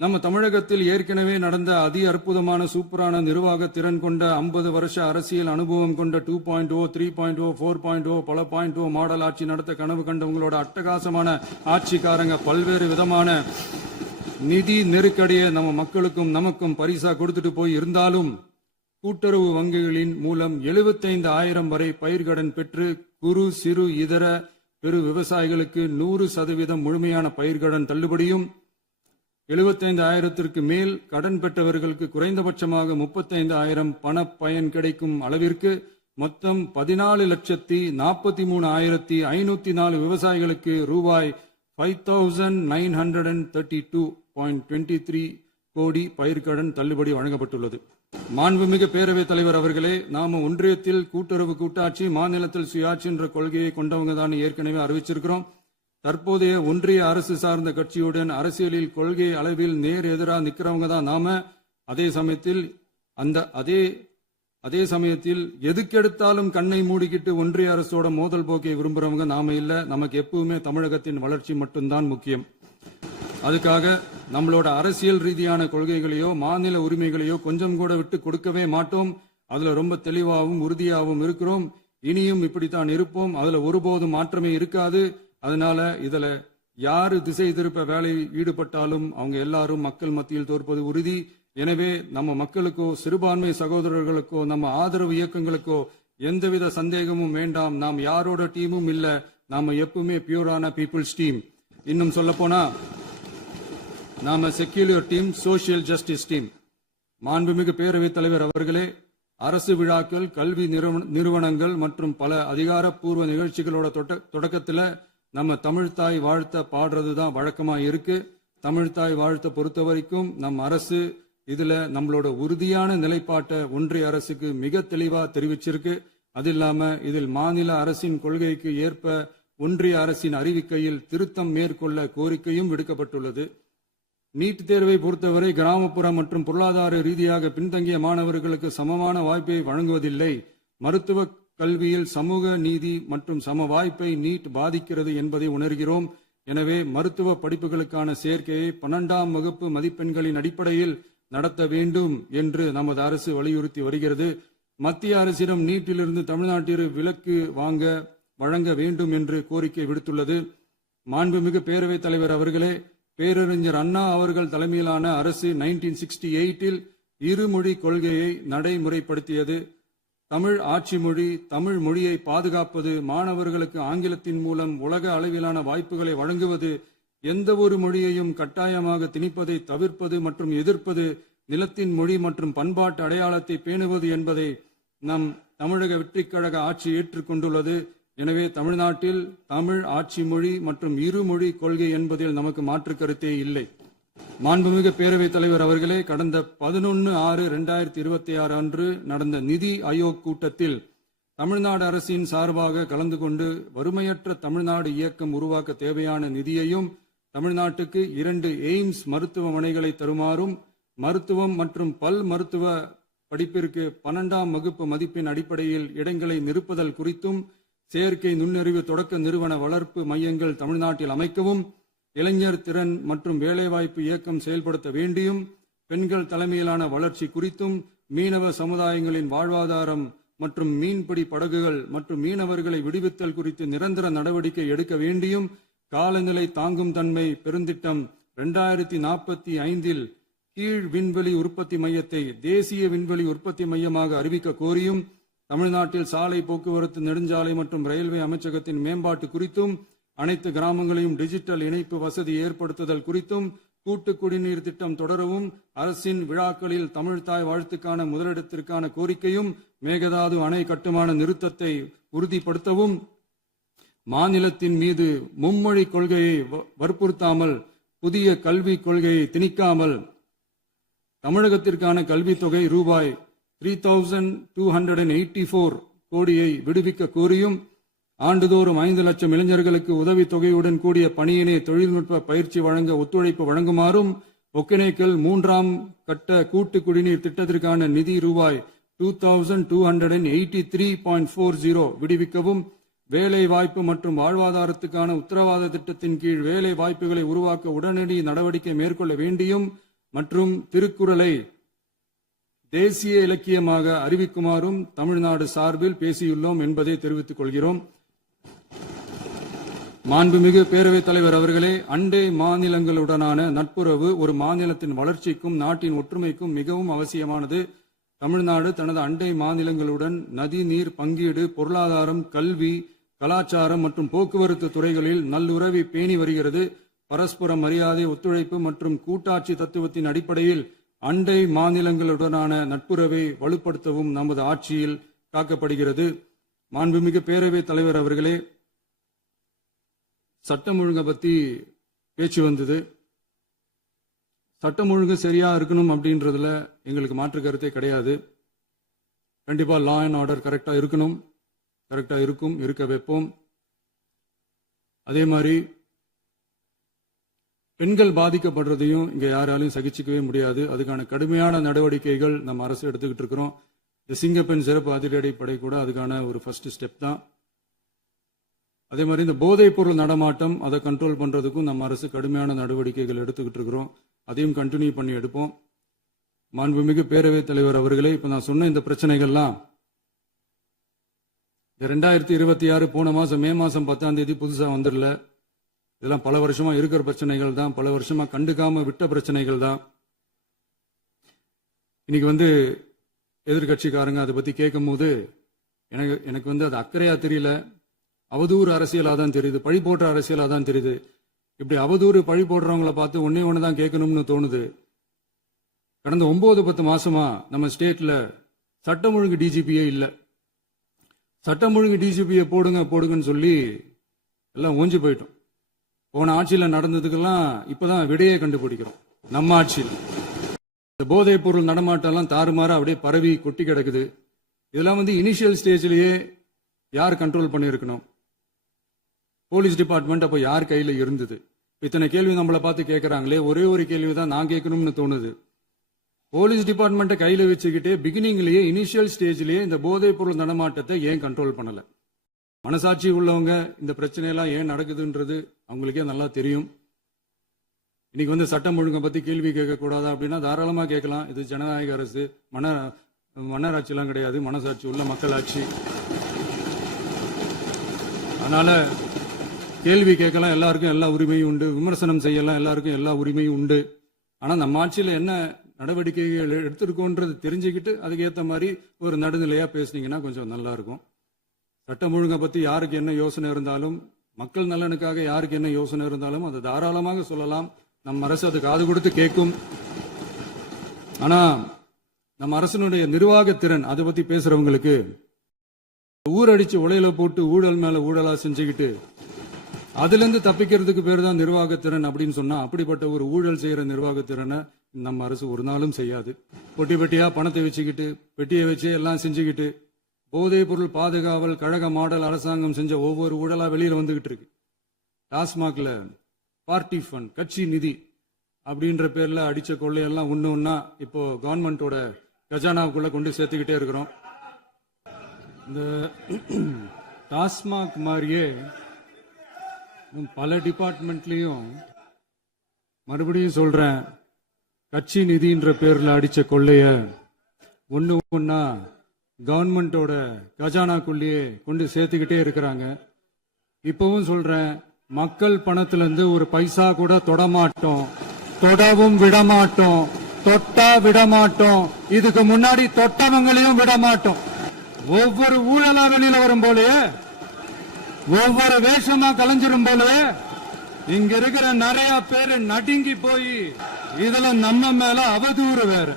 நம்ம தமிழகத்தில் ஏற்கனவே நடந்த அதி அற்புதமான சூப்பரான நிர்வாக திறன் கொண்ட 50 வருஷ அரசியல் அனுபவம் கொண்ட 2.0, 3.0, 4.0 பல 0.0 மாடல் ஆட்சி நடத்த கனவு கண்டவங்களோட அட்டகாசமான ஆட்சிக்காரங்க பல்வேறு விதமான நிதி நெருக்கடியை நம்ம மக்களுக்கும் நமக்கும் பரிசா கொடுத்துட்டு போய் இருந்தாலும் கூட்டுறவு வங்கிகளின் மூலம் 75,000 வரை பயிர்கடன் பெற்று குறு சிறு இதர பெரு விவசாயிகளுக்கு 100% முழுமையான பயிர்கடன் தள்ளுபடியும் 75,000 மேல் கடன் பெற்றவர்களுக்கு குறைந்தபட்சமாக 35,000 பண பயன் கிடைக்கும் அளவிற்கு மொத்தம் 14,43,504 விவசாயிகளுக்கு ரூபாய் 5,932.23 கோடி பயிர்க்கடன் தள்ளுபடி வழங்கப்பட்டுள்ளது. மாண்புமிகு பேரவைத் தலைவர் அவர்களே, நாம ஒன்றியத்தில் கூட்டுறவு கூட்டாட்சி, மாநிலத்தில் சுயாட்சி என்ற கொள்கையை கொண்டவங்க தான் ஏற்கனவே அறிவிச்சிருக்கிறோம். தற்போதைய ஒன்றிய அரசு சார்ந்த கட்சியுடன் அரசியலில் கொள்கை அளவில் நேர் எதிராக நிக்கிறவங்க தான் நாம. அதே சமயத்தில் எதுக்கெடுத்தாலும் கண்ணை மூடிக்கிட்டு ஒன்றிய அரசோட மோதல் போக்கை விரும்புறவங்க நாம இல்ல. நமக்கு எப்பவுமே தமிழகத்தின் வளர்ச்சி மட்டும்தான் முக்கியம். அதுக்காக நம்மளோட அரசியல் ரீதியான கொள்கைகளையோ மாநில உரிமைகளையோ கொஞ்சம் கூட விட்டு கொடுக்கவே மாட்டோம். அதுல ரொம்ப தெளிவாகவும் உறுதியாகவும் இருக்கிறோம். இனியும் இப்படித்தான் இருப்போம். அதுல ஒருபோதும் மாற்றமே இருக்காது. அதனால இதுல யாரு திசை திருப்ப வேலையில் ஈடுபட்டாலும் அவங்க எல்லாரும் மக்கள் மத்தியில் தோற்பது உறுதி. எனவே நம்ம மக்களுக்கோ சிறுபான்மை சகோதரர்களுக்கோ நம்ம ஆதரவு இயக்கங்களுக்கோ எந்தவித சந்தேகமும் வேண்டாம். நாம் யாரோட டீமும் இல்ல. நாம எப்பவுமே பியூரான பீப்புள்ஸ் டீம். இன்னும் சொல்ல போனா நாம secular team, social justice team. மாண்புமிகு பேரவைத் தலைவர் அவர்களே, அரசு விழாக்கள், கல்வி நிறுவனங்கள் மற்றும் பல அதிகாரப்பூர்வ நிகழ்ச்சிகளோட தொடக்கத்துல நம்ம தமிழ்தாய் வாழ்த்த பாடுறதுதான் வழக்கமா இருக்கு. தமிழ்தாய் வாழ்த்த பொறுத்த வரைக்கும் நம் அரசு இதுல நம்மளோட உறுதியான நிலைப்பாட்டை ஒன்றிய அரசுக்கு மிக தெளிவா தெரிவிச்சிருக்கு. அது இல்லாம இதில் மாநில அரசின் கொள்கைக்கு ஏற்ப ஒன்றிய அரசின் அறிவிக்கையில் திருத்தம் மேற்கொள்ள கோரிக்கையும் விடுக்கப்பட்டுள்ளது. நீட் தேர்வை பொறுத்தவரை கிராமப்புற மற்றும் பொருளாதார ரீதியாக பின்தங்கிய மாணவர்களுக்கு சமமான வாய்ப்பை வழங்குவதில்லை. மருத்துவ கல்வியில் சமூக நீதி மற்றும் சம வாய்ப்பை நீட் பாதிக்கிறது என்பதை உணர்கிறோம். எனவே மருத்துவ படிப்புகளுக்கான சேர்க்கையை 12ஆம் வகுப்பு மதிப்பெண்களின் அடிப்படையில் நடத்த வேண்டும் என்று நமது அரசு வலியுறுத்தி வருகிறது. மத்திய அரசிடம் நீட்டிலிருந்து தமிழ்நாட்டிற்கு விலக்கு வழங்க வேண்டும் என்று கோரிக்கை விடுத்துள்ளது. மாண்புமிகு பேரவைத் தலைவர் அவர்களே, பேரறிஞர் அண்ணா அவர்கள் தலைமையிலான அரசு 1968 இருமொழி கொள்கையை நடைமுறைப்படுத்தியது. தமிழ் ஆட்சி மொழி, தமிழ் மொழியை பாதுகாப்பது, மாணவர்களுக்கு ஆங்கிலத்தின் மூலம் உலக அளவிலான வாய்ப்புகளை வழங்குவது, எந்த ஒரு மொழியையும் கட்டாயமாக திணிப்பதை தவிர்ப்பது மற்றும் எதிர்ப்பது, நிலத்தின் மொழி மற்றும் பண்பாட்டு அடையாளத்தை பேணுவது என்பதை நம் தமிழக வெற்றிக் கழக ஆட்சி ஏற்றுக்கொண்டுள்ளது. எனவே தமிழ்நாட்டில் தமிழ் ஆட்சி மொழி மற்றும் இருமொழி கொள்கை என்பதில் நமக்கு மாற்று கருத்தே இல்லை. மாண்புமிகு பேரவைத் தலைவர் அவர்களே, கடந்த 11/6/2026 அன்று நடந்த நிதி ஆயோக் கூட்டத்தில் தமிழ்நாடு அரசின் சார்பாக கலந்து கொண்டு வறுமையற்ற தமிழ்நாடு இயக்கம் உருவாக்க தேவையான நிதியையும், தமிழ்நாட்டுக்கு 2 எய்ம்ஸ் மருத்துவமனைகளை தருமாறும், மருத்துவம் மற்றும் பல் மருத்துவ படிப்பிற்கு 12ஆம் வகுப்பு மதிப்பெண் அடிப்படையில் இடங்களை நிரப்புதல் குறித்தும், செயற்கை நுண்ணறிவு தொடக்க நிறுவன வளர்ப்பு மையங்கள் தமிழ்நாட்டில் அமைக்கவும், இளைஞர் திறன் மற்றும் வேலைவாய்ப்பு இயக்கம் செயல்படுத்த வேண்டியும், பெண்கள் தலைமையிலான வளர்ச்சி குறித்தும், மீனவ சமுதாயங்களின் வாழ்வாதாரம் மற்றும் மீன்பிடி படகுகள் மற்றும் மீனவர்களை விடுவித்தல் குறித்து நிரந்தர நடவடிக்கை எடுக்க வேண்டியும், காலநிலை தாங்கும் தன்மை பெருந்திட்டம் 2045 கீழ் விண்வெளி உற்பத்தி மையத்தை தேசிய விண்வெளி உற்பத்தி மையமாக அறிவிக்க கோரியும், தமிழ்நாட்டில் சாலை போக்குவரத்து, நெடுஞ்சாலை மற்றும் ரயில்வே அமைச்சகத்தின் மேம்பாட்டு குறித்தும், அனைத்து கிராமங்களையும் டிஜிட்டல் இணைப்பு வசதி ஏற்படுத்துதல் குறித்தும், கூட்டு குடிநீர் திட்டம் தொடரவும், அரசின் விழாக்களில் தமிழ்தாய் வாழ்த்துக்கான முதலிடத்திற்கான கோரிக்கையும், மேகதாது அணை கட்டுமான நிறுத்தத்தை உறுதிப்படுத்தவும், மாநிலத்தின் மீது மும்மொழி கொள்கையை வற்புறுத்தாமல் புதிய கல்விக் கொள்கையை திணிக்காமல் தமிழகத்திற்கான கல்வித் தொகை ரூபாய் 3,284 கோடியை விடுவிக்க கோரியும், ஆண்டுதோறும் 5 லட்சம் இளைஞர்களுக்கு உதவித் தொகையுடன் கூடிய பணியினை தொழில்நுட்ப பயிற்சி வழங்க ஒத்துழைப்பு வழங்குமாறும், ஒகேனக்கல் 3ஆம் கட்ட கூட்டு குடிநீர் திட்டத்திற்கான நிதி ரூபாய் 2,283.40 விடுவிக்கவும், வேலை வாய்ப்பு மற்றும் வாழ்வாதாரத்துக்கான உத்தரவாத திட்டத்தின் கீழ் வேலை வாய்ப்புகளை உருவாக்க உடனடி நடவடிக்கை மேற்கொள்ள வேண்டியும் மற்றும் திருக்குறளை தேசிய இலக்கியமாக அறிவிக்குமாறும் தமிழ்நாடு சார்பில் பேசியுள்ளோம் என்பதை தெரிவித்துக் கொள்கிறோம். மாண்புமிகு பேரவைத் தலைவர் அவர்களே, அண்டை மாநிலங்களுடனான நட்புறவு ஒரு மாநிலத்தின் வளர்ச்சிக்கும் நாட்டின் ஒற்றுமைக்கும் மிகவும் அவசியமானது. தமிழ்நாடு தனது அண்டை மாநிலங்களுடன் நதி நீர் பங்கீடு, பொருளாதாரம், கல்வி, கலாச்சாரம் மற்றும் போக்குவரத்து துறைகளில் நல்லுறவை பேணி வருகிறது. பரஸ்பர மரியாதை, ஒத்துழைப்பு மற்றும் கூட்டாட்சி தத்துவத்தின் அடிப்படையில் அண்டை மாநிலங்களுடனான நட்புறவை வலுப்படுத்தவும் நமது ஆட்சியில் காக்கப்படுகிறது. மாண்புமிகு பேரவைத் தலைவர் அவர்களே, சட்டம் ஒழுங்கை பத்தி பேச்சு வந்தது. சட்டம் ஒழுங்கு சரியா இருக்கணும் அப்படின்றதுல எங்களுக்கு மாற்று கருத்தே கிடையாது. கண்டிப்பா லா அண்ட் ஆர்டர் கரெக்டா இருக்கணும், கரெக்டா இருக்கும், இருக்க வைப்போம். அதே மாதிரி பெண்கள் பாதிக்கப்படுறதையும் இங்க யாராலையும் சகிச்சுக்கவே முடியாது. அதுக்கான கடுமையான நடவடிக்கைகள் நம்ம அரசு எடுத்துக்கிட்டு இருக்கிறோம். இந்த சிங்கப்பெண் சிறப்பு அதிரடி படை கூட அதுக்கான ஒரு ஃபர்ஸ்ட் ஸ்டெப் தான். அதே மாதிரி இந்த போதைப் பொருள் நடமாட்டம் அதை கண்ட்ரோல் பண்றதுக்கும் நம்ம அரசு கடுமையான நடவடிக்கைகள் எடுத்துக்கிட்டு இருக்கிறோம். அதையும் கண்டினியூ பண்ணி எடுப்போம். மாண்புமிகு பேரவைத் தலைவர் அவர்களே, இப்ப நான் சொன்ன இந்த பிரச்சனைகள்லாம் இந்த 2026 போன மாசம் மே மாசம் 10ஆம் தேதி புதுசா வந்துடல. இதெல்லாம் பல வருஷமா இருக்கிற பிரச்சனைகள் தான், பல வருஷமா கண்டுக்காம விட்ட பிரச்சனைகள் தான். இன்னைக்கு எதிர்கட்சிக்காரங்க அதை பத்தி கேட்கும் போது எனக்கு அது அக்கறையா தெரியல, அவதூறு அரசியலா தான் தெரியுது, பழி போடுற அரசியலா தான் தெரியுது. இப்படி அவதூறு பழி போடுறவங்களை பார்த்து ஒன்னே ஒண்ணுதான் கேட்கணும்னு தோணுது. கடந்த 9-10 மாசமா நம்ம ஸ்டேட்ல சட்டம் ஒழுங்கு டிஜிபியே இல்ல. சட்டம் ஒழுங்கு டிஜிபியை போடுங்கன்னு சொல்லி எல்லாம் ஓஞ்சி போயிட்டோம். போன ஆட்சியில நடந்ததுக்கெல்லாம் இப்பதான் விடையே கண்டுபிடிக்கிறோம். நம்ம ஆட்சியில் இந்த போதைப் பொருள் நடமாட்டம் எல்லாம் தாறுமாறா அப்படியே பரவி கொட்டி கிடக்குது. இதெல்லாம் இனிஷியல் ஸ்டேஜ்லயே யார் கண்ட்ரோல் பண்ணியிருக்கணும்? போலீஸ் டிபார்ட்மெண்ட் அப்ப யார் கையில இருந்தது? இத்தனை கேள்வி நம்மளை பார்த்து கேட்கறாங்களே, ஒரே ஒரு கேள்வி தான் நான் கேட்கணும்னு தோணுது. போலீஸ் டிபார்ட்மெண்ட்டை கையில வச்சுக்கிட்டே பிகினிங்லயே இனிஷியல் ஸ்டேஜ்லயே இந்த போதைப் பொருள் நடமாட்டத்தை ஏன் கண்ட்ரோல் பண்ணல? மனசாட்சி உள்ளவங்க இந்த பிரச்சனையெல்லாம் ஏன் நடக்குதுன்றது அவங்களுக்கே நல்லா தெரியும். இன்னைக்கு சட்டம் ஒழுங்கை பத்தி கேள்வி கேட்க கூடாதா அப்படின்னா தாராளமா கேட்கலாம். இது ஜனநாயக அரசு, மன்னராட்சி எல்லாம் கிடையாது, மனசாட்சி உள்ள மக்களாட்சி. அதனால கேள்வி கேட்கலாம், எல்லாருக்கும் எல்லா உரிமையும் உண்டு. விமர்சனம் செய்யலாம், எல்லாருக்கும் எல்லா உரிமையும் உண்டு. ஆனா நம்ம ஆட்சியில என்ன நடவடிக்கைகள் எடுத்திருக்கோன்றது தெரிஞ்சுக்கிட்டு அதுக்கு ஏற்ற மாதிரி ஒரு நடுநிலையா பேசுனீங்கன்னா கொஞ்சம் நல்லா இருக்கும். சட்டம் ஒழுங்கை பத்தி யாருக்கு என்ன யோசனை இருந்தாலும், மக்கள் நலனுக்காக யாருக்கு என்ன யோசனை இருந்தாலும் அதை தாராளமாக சொல்லலாம். நம்ம அரசு அது காது கொடுத்து கேட்கும். ஆனா நம்ம அரசனுடைய நிர்வாகத்திறன் அதை பத்தி பேசுறவங்களுக்கு ஊரடிச்சு உலையில போட்டு ஊழல் மேல ஊழலா செஞ்சுக்கிட்டு அதுல இருந்து தப்பிக்கிறதுக்கு பேர் தான் நிர்வாகத்திறன் அப்படின்னு சொன்னா, அப்படிப்பட்ட ஒரு ஊழல் செய்யற நிர்வாகத்திறனை நம்ம அரசு ஒரு நாளும் செய்யாது. பொட்டி பெட்டியா பணத்தை வச்சுக்கிட்டு, பெட்டியை வச்சு எல்லாம் செஞ்சுக்கிட்டு, போதைப் பொருள் பாதுகாவல் கழக மாடல் அரசாங்கம் செஞ்ச ஒவ்வொரு ஊழலா வெளியில வந்துகிட்டு இருக்கு. டாஸ்மாக்ல பார்ட்டி ஃபண்ட், கட்சி நிதி அப்படின்ற பேர்ல அடிச்ச கொள்ளையெல்லாம் ஒண்ணா இப்போ கவர்மெண்டோட கஜானாவுக்குள்ள கொண்டு சேர்த்துக்கிட்டே இருக்கிறோம். இந்த டாஸ்மாக் மாதிரியே பல டிபார்ட்மெண்ட்லயும், மறுபடியும் சொல்றேன், கட்சி நிதின்ற பேர்ல அடிச்ச கொள்ளைய ஒண்ணா கவர்மெண்டோட கஜானாக்குள்ளேயே கொண்டு சேர்த்துக்கிட்டே இருக்கிறாங்க. இப்பவும் சொல்றேன், மக்கள் பணத்துல இருந்து ஒரு பைசா கூட தொடமாட்டோம், தொடவும் விடமாட்டோம், தொட்டா விடமாட்டோம். இதுக்கு முன்னாடி தொட்டவங்களையும் விடமாட்டோம். ஒவ்வொரு ஊழலா வெளியில வரும் போலே, ஒவ்வொரு வேஷமா கலைஞ்சிரும் போலே இங்க இருக்கிற நிறைய பேரு நடுங்கி போய் இதுல நம்ம மேல அவதூறு வேற.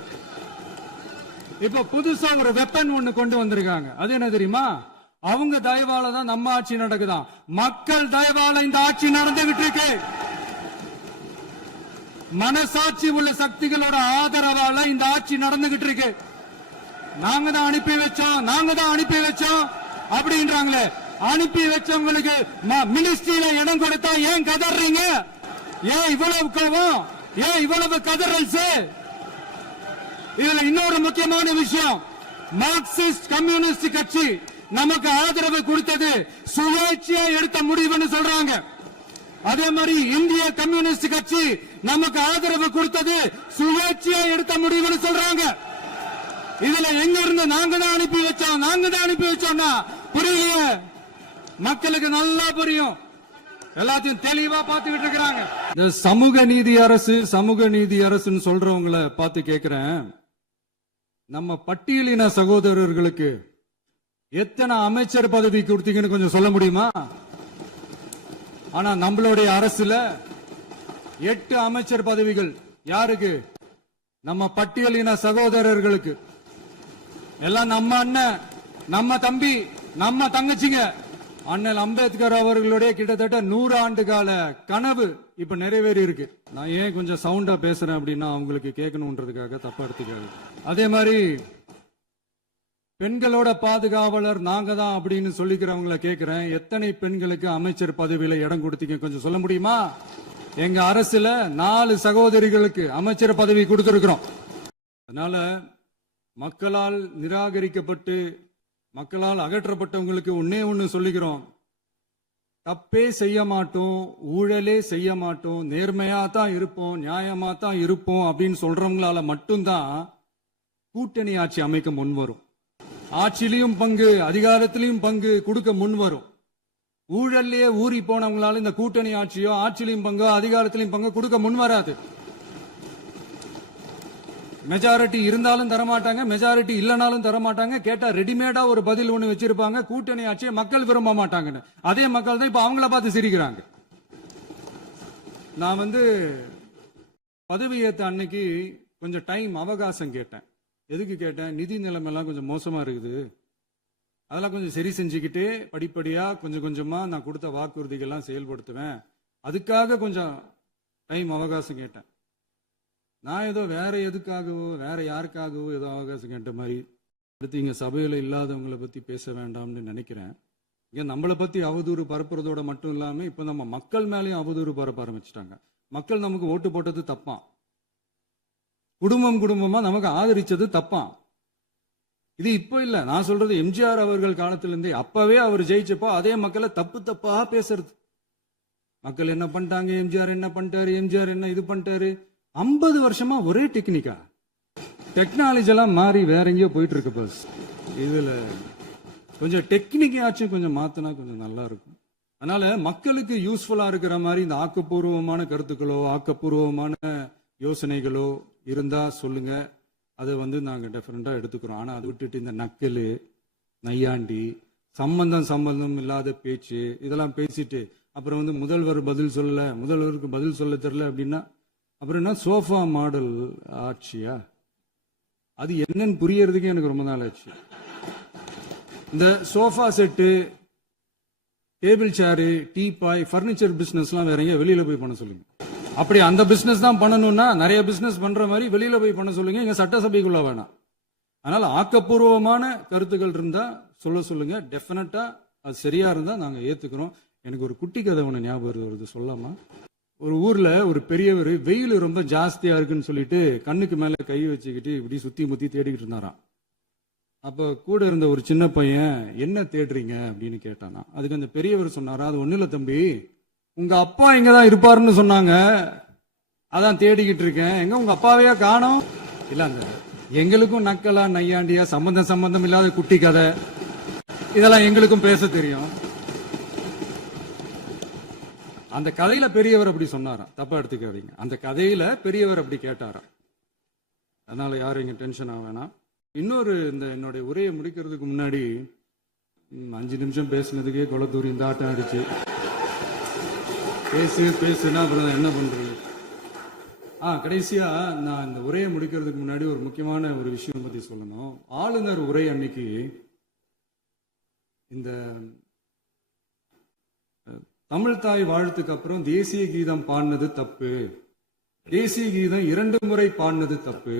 இப்ப புதுசா ஒரு வெப்பன் ஒண்ணு கொண்டு வந்திருக்காங்க. அது என்ன தெரியுமா? அவங்க தயவால தான் நம்ம ஆட்சி நடக்குதாம். மக்கள் தயவால இந்த ஆட்சி நடந்துகிட்டு இருக்கு. மனசாட்சி உள்ள சக்திகளோட ஆதரவால இந்த ஆட்சி நடந்துகிட்டு இருக்கு. நாங்க தான் அனுப்பி வச்சோம் அப்படின்றாங்களே. அனுப்பி வச்சவங்களுக்கு மினிஸ்ட்ரியில இடம் கொடுத்தா ஏன் கதறீங்க? ஏன் இவ்வளவு கோபம்? ஏன் இவ்வளவு கதறல்ஸ்? இதுல இன்னொரு முக்கியமான விஷயம், மார்க்சிஸ்ட் கம்யூனிஸ்ட் கட்சி நமக்கு ஆதரவு கொடுத்தது சுயேட்சையா எடுத்த முடிவுன்னு சொல்றாங்க. அதே மாதிரி இந்திய கம்யூனிஸ்ட் கட்சி நமக்கு ஆதரவு கொடுத்தது சுயேட்சையா எடுத்த முடிவுன்னு சொல்றாங்க. இதுல எங்க இருந்து நாங்க தான் அனுப்பி வச்சோம்னா புரியலையே. மக்களுக்கு நல்லா புரியும், எல்லாத்தையும் தெளிவா பார்த்துக்கிட்டு இருக்கிறாங்க. இந்த சமூக நீதி அரசுன்னு சொல்றவங்களை பார்த்து கேட்கிறேன், நம்ம பட்டியலின சகோதரர்களுக்கு எத்தனை அமைச்சர் பதவி கொடுத்தீங்கன்னு கொஞ்சம் சொல்ல முடியுமா? ஆனா நம்மளுடைய அரசுல 8 அமைச்சர் பதவிகள் யாருக்கு? நம்ம பட்டியலின சகோதரர்களுக்கு. எல்லாம் நம்ம அண்ணன், நம்ம தம்பி, நம்ம தங்கச்சிங்க. அண்ணல் அம்பேத்கர் அவர்களுடைய கிட்டத்தட்ட 100 ஆண்டு கால கனவு இப்ப நிறைவேறி இருக்கு. நான் ஏன் கொஞ்சம் சவுண்டா பேசுறேன் அப்படின்னா அவங்களுக்கு கேட்கணும்ன்றதுக்காக, தப்பா எடுத்துக்காது. அதே மாதிரி பெண்களோட பாதுகாவலர் நாங்க தான் அப்படின்னு சொல்லிக்கிறவங்கள கேட்கிறேன், எத்தனை பெண்களுக்கு அமைச்சர் பதவியில இடம் கொடுத்தீங்க கொஞ்சம் சொல்ல முடியுமா? எங்க அரசுல 4 சகோதரிகளுக்கு அமைச்சர் பதவி கொடுத்திருக்கிறோம். அதனால மக்களால் நிராகரிக்கப்பட்டு மக்களால் அகற்றப்பட்டவங்களுக்கு ஒண்ணு சொல்லிக்கிறோம், தப்பே செய்ய மாட்டோம், ஊழலே செய்ய மாட்டோம், நேர்மையா தான் இருப்போம், நியாயமா தான் இருப்போம் அப்படின்னு சொல்றவங்களால மட்டும்தான் கூட்டணி ஆட்சி அமைக்க முன் வரும். ஆட்சியிலையும் பங்கு, அதிகாரத்திலையும் பங்கு கொடுக்க முன் வரும். ஊழல்லையே ஊறி போனவங்களால இந்த கூட்டணி ஆட்சியோ, ஆட்சியிலையும் பங்கோ, அதிகாரத்திலையும் பங்கு கொடுக்க முன் வராது. மெஜாரிட்டி இருந்தாலும் தரமாட்டாங்க, மெஜாரிட்டி இல்லனாலும் தரமாட்டாங்க. கேட்டா ரெடிமேடா ஒரு பதில் ஒண்ணு வச்சிருப்பாங்க, கூட்டணி ஆட்சியை மக்கள் விரும்ப மாட்டாங்கன்னு. அதே மக்கள் தான் இப்ப அவங்கள பார்த்து சிரிக்கிறாங்க. நான் பதவி ஏத்த அன்னைக்கு கொஞ்சம் டைம் அவகாசம் கேட்டேன். எதுக்கு கேட்டேன்? நிதி நிலைமைலாம் கொஞ்சம் மோசமா இருக்குது, அதெல்லாம் கொஞ்சம் சரி செஞ்சுக்கிட்டு படிப்படியா கொஞ்சம் கொஞ்சமா நான் கொடுத்த வாக்குறுதிகள்லாம் செயல்படுத்துவேன், அதுக்காக கொஞ்சம் டைம் அவகாசம் கேட்டேன். நான் ஏதோ வேற எதுக்காகவோ வேற யாருக்காகவோ ஏதோ அவகாசம் கேட்ட மாதிரி. அடுத்து இங்க சபையில இல்லாதவங்களை பத்தி பேச வேண்டாம்னு நினைக்கிறேன். இங்க நம்மளை பத்தி அவதூறு பரப்புறதோட மட்டும் இல்லாம இப்ப நம்ம மக்கள் மேலேயும் அவதூறு பரப்ப ஆரம்பிச்சிட்டாங்க. மக்கள் நமக்கு ஓட்டு போட்டது தப்பான், குடும்பமா நமக்கு ஆதரிச்சது தப்பான். இது இப்போ இல்ல, நான் சொல்றது எம்ஜிஆர் அவர்கள் காலத்திலிருந்தே. அப்பவே அவர் ஜெயிச்சப்போ அதே மக்களை தப்பா பேசுறது. மக்கள் என்ன பண்ணிட்டாங்க, எம்ஜிஆர் என்ன பண்ணிட்டாரு, எம்ஜிஆர் என்ன இது பண்ணிட்டாரு. 50 வருஷமா ஒரே டெக்னிக்கா, டெக்னாலஜி எல்லாம் மாறி வேற எங்கேயோ போயிட்டு இருக்கு. பஸ் இதுல கொஞ்சம் டெக்னிக் ஆச்சும் கொஞ்சம் மாத்தினா கொஞ்சம் நல்லா இருக்கும். அதனால மக்களுக்கு யூஸ்ஃபுல்லா இருக்கிற மாதிரி இந்த ஆக்கப்பூர்வமான கருத்துக்களோ ஆக்கப்பூர்வமான யோசனைகளோ இருந்தா சொல்லுங்க, அதை நாங்க டெஃபரெண்டா எடுத்துக்கிறோம். ஆனா அதை விட்டுட்டு இந்த நக்கலு, நையாண்டி, சம்பந்தம் இல்லாத பேச்சு இதெல்லாம் பேசிட்டு அப்புறம் முதல்வர் பதில் சொல்லல, முதல்வருக்கு பதில் சொல்ல தெரியல அப்படின்னா அப்புறம் என்ன சோஃபா மாடல் ஆட்சியா? அது என்னன்னு புரியறதுக்கு எனக்கு ரொம்ப நாள் ஆச்சு. இந்த sofa set, table chair, teapoy, furniture பிசினஸ்லாம் வேற எங்க வெளியில போய் பண்ண சொல்லுங்க. அப்படி அந்த பிசினஸ் தான் பண்ணணும்னா நிறைய பிசினஸ் பண்ற மாதிரி வெளியில போய் பண்ண சொல்லுங்க, இங்க சட்டசபைக்குள்ள வேணாம். அதனால ஆக்கப்பூர்வமான கருத்துக்கள் இருந்தா சொல்லுங்க, டெஃபினட்டா அது சரியா இருந்தா நாங்க ஏத்துக்கிறோம். எனக்கு ஒரு குட்டி கதை ஒண்ணு ஞாபகம் வருது, சொல்லாமா? ஒரு ஊர்ல ஒரு பெரியவர் வெயில் ரொம்ப ஜாஸ்தியா இருக்குன்னு சொல்லிட்டு கண்ணுக்கு மேல கை வச்சுக்கிட்டு இப்படி சுத்தி முத்தி தேடிக்கிட்டு இருந்தாராம். அப்ப கூட இருந்த ஒரு சின்ன பையன், என்ன தேடுறீங்க அப்படின்னு கேட்டானா. அதுக்கு அந்த பெரியவர் சொன்னாரா, அது ஒண்ணு இல்ல தம்பி, உங்க அப்பா இங்கதான் இருப்பாருன்னு சொன்னாங்க, அதான் தேடிக்கிட்டு இருக்கேன். எங்க உங்க அப்பாவையா காணோம்? இல்லங்க, எங்களுக்கும் நக்கலா நையாண்டியா சம்பந்தம் இல்லாத குட்டி கதை இதெல்லாம் எங்களுக்கும் பேச தெரியும். அந்த கதையில பெரியவர் அப்படி சொன்னாராம், தப்பா எடுத்துக்காதீங்க. அந்த கதையில பெரியவர் அப்படி கேட்டாராம். அதனால யாரும் இங்க டென்ஷன் ஆக வேணாம். இன்னொரு என்னுடைய உரையை முடிக்கிறதுக்கு முன்னாடி 5 நிமிஷம் பேசினதுக்கே கொளத்தூரி இந்த ஆட்டம் அடிச்சு பேசுனா அப்புறம் என்ன பண்றது? கடைசியா நான் இந்த உரையை முடிக்கிறதுக்கு முன்னாடி ஒரு முக்கியமான ஒரு விஷயம் பத்தி சொல்லணும். ஆளுநர் உரை அன்னைக்கு இந்த தமிழ் தாய் வாழ்த்துக்கு அப்புறம் தேசிய கீதம் பாடினது தப்பு, தேசிய கீதம் 2 முறை பாடினது தப்பு,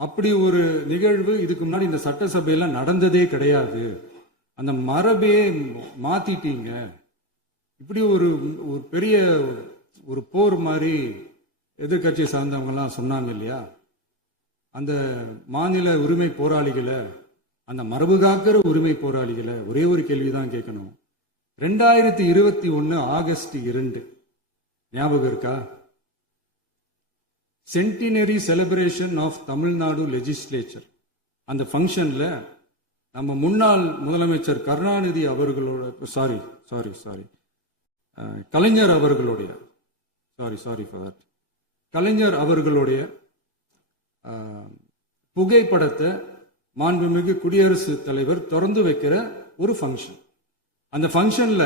அப்படி ஒரு நிகழ்வு இதுக்கு முன்னாடி இந்த சட்டசபையில நடந்ததே கிடையாது, அந்த மரபே மாத்திட்டீங்க, இப்படி ஒரு பெரிய ஒரு போர் மாதிரி எதிர்கட்சி சார்ந்தவங்க எல்லாம் சொன்னாங்க இல்லையா? அந்த மாநில உரிமை போராளிகளை, அந்த மரபு காக்கிற உரிமை போராளிகளை ஒரே ஒரு கேள்விதான் கேட்கணும். 2021 ஆகஸ்ட் 2 ஞாபகம் இருக்கா? Centenary celebration of Tamil Nadu legislature. அந்த ஃபங்க்ஷன்ல நம்ம முன்னாள் முதலமைச்சர் கருணாநிதி அவர்களோட கலைஞர் அவர்களுடைய கலைஞர் அவர்களுடைய புகைப்படத்தை மாண்புமிகு குடியரசுத் தலைவர் திறந்து வைக்கிற ஒரு ஃபங்க்ஷன். அந்த ஃபங்க்ஷன்ல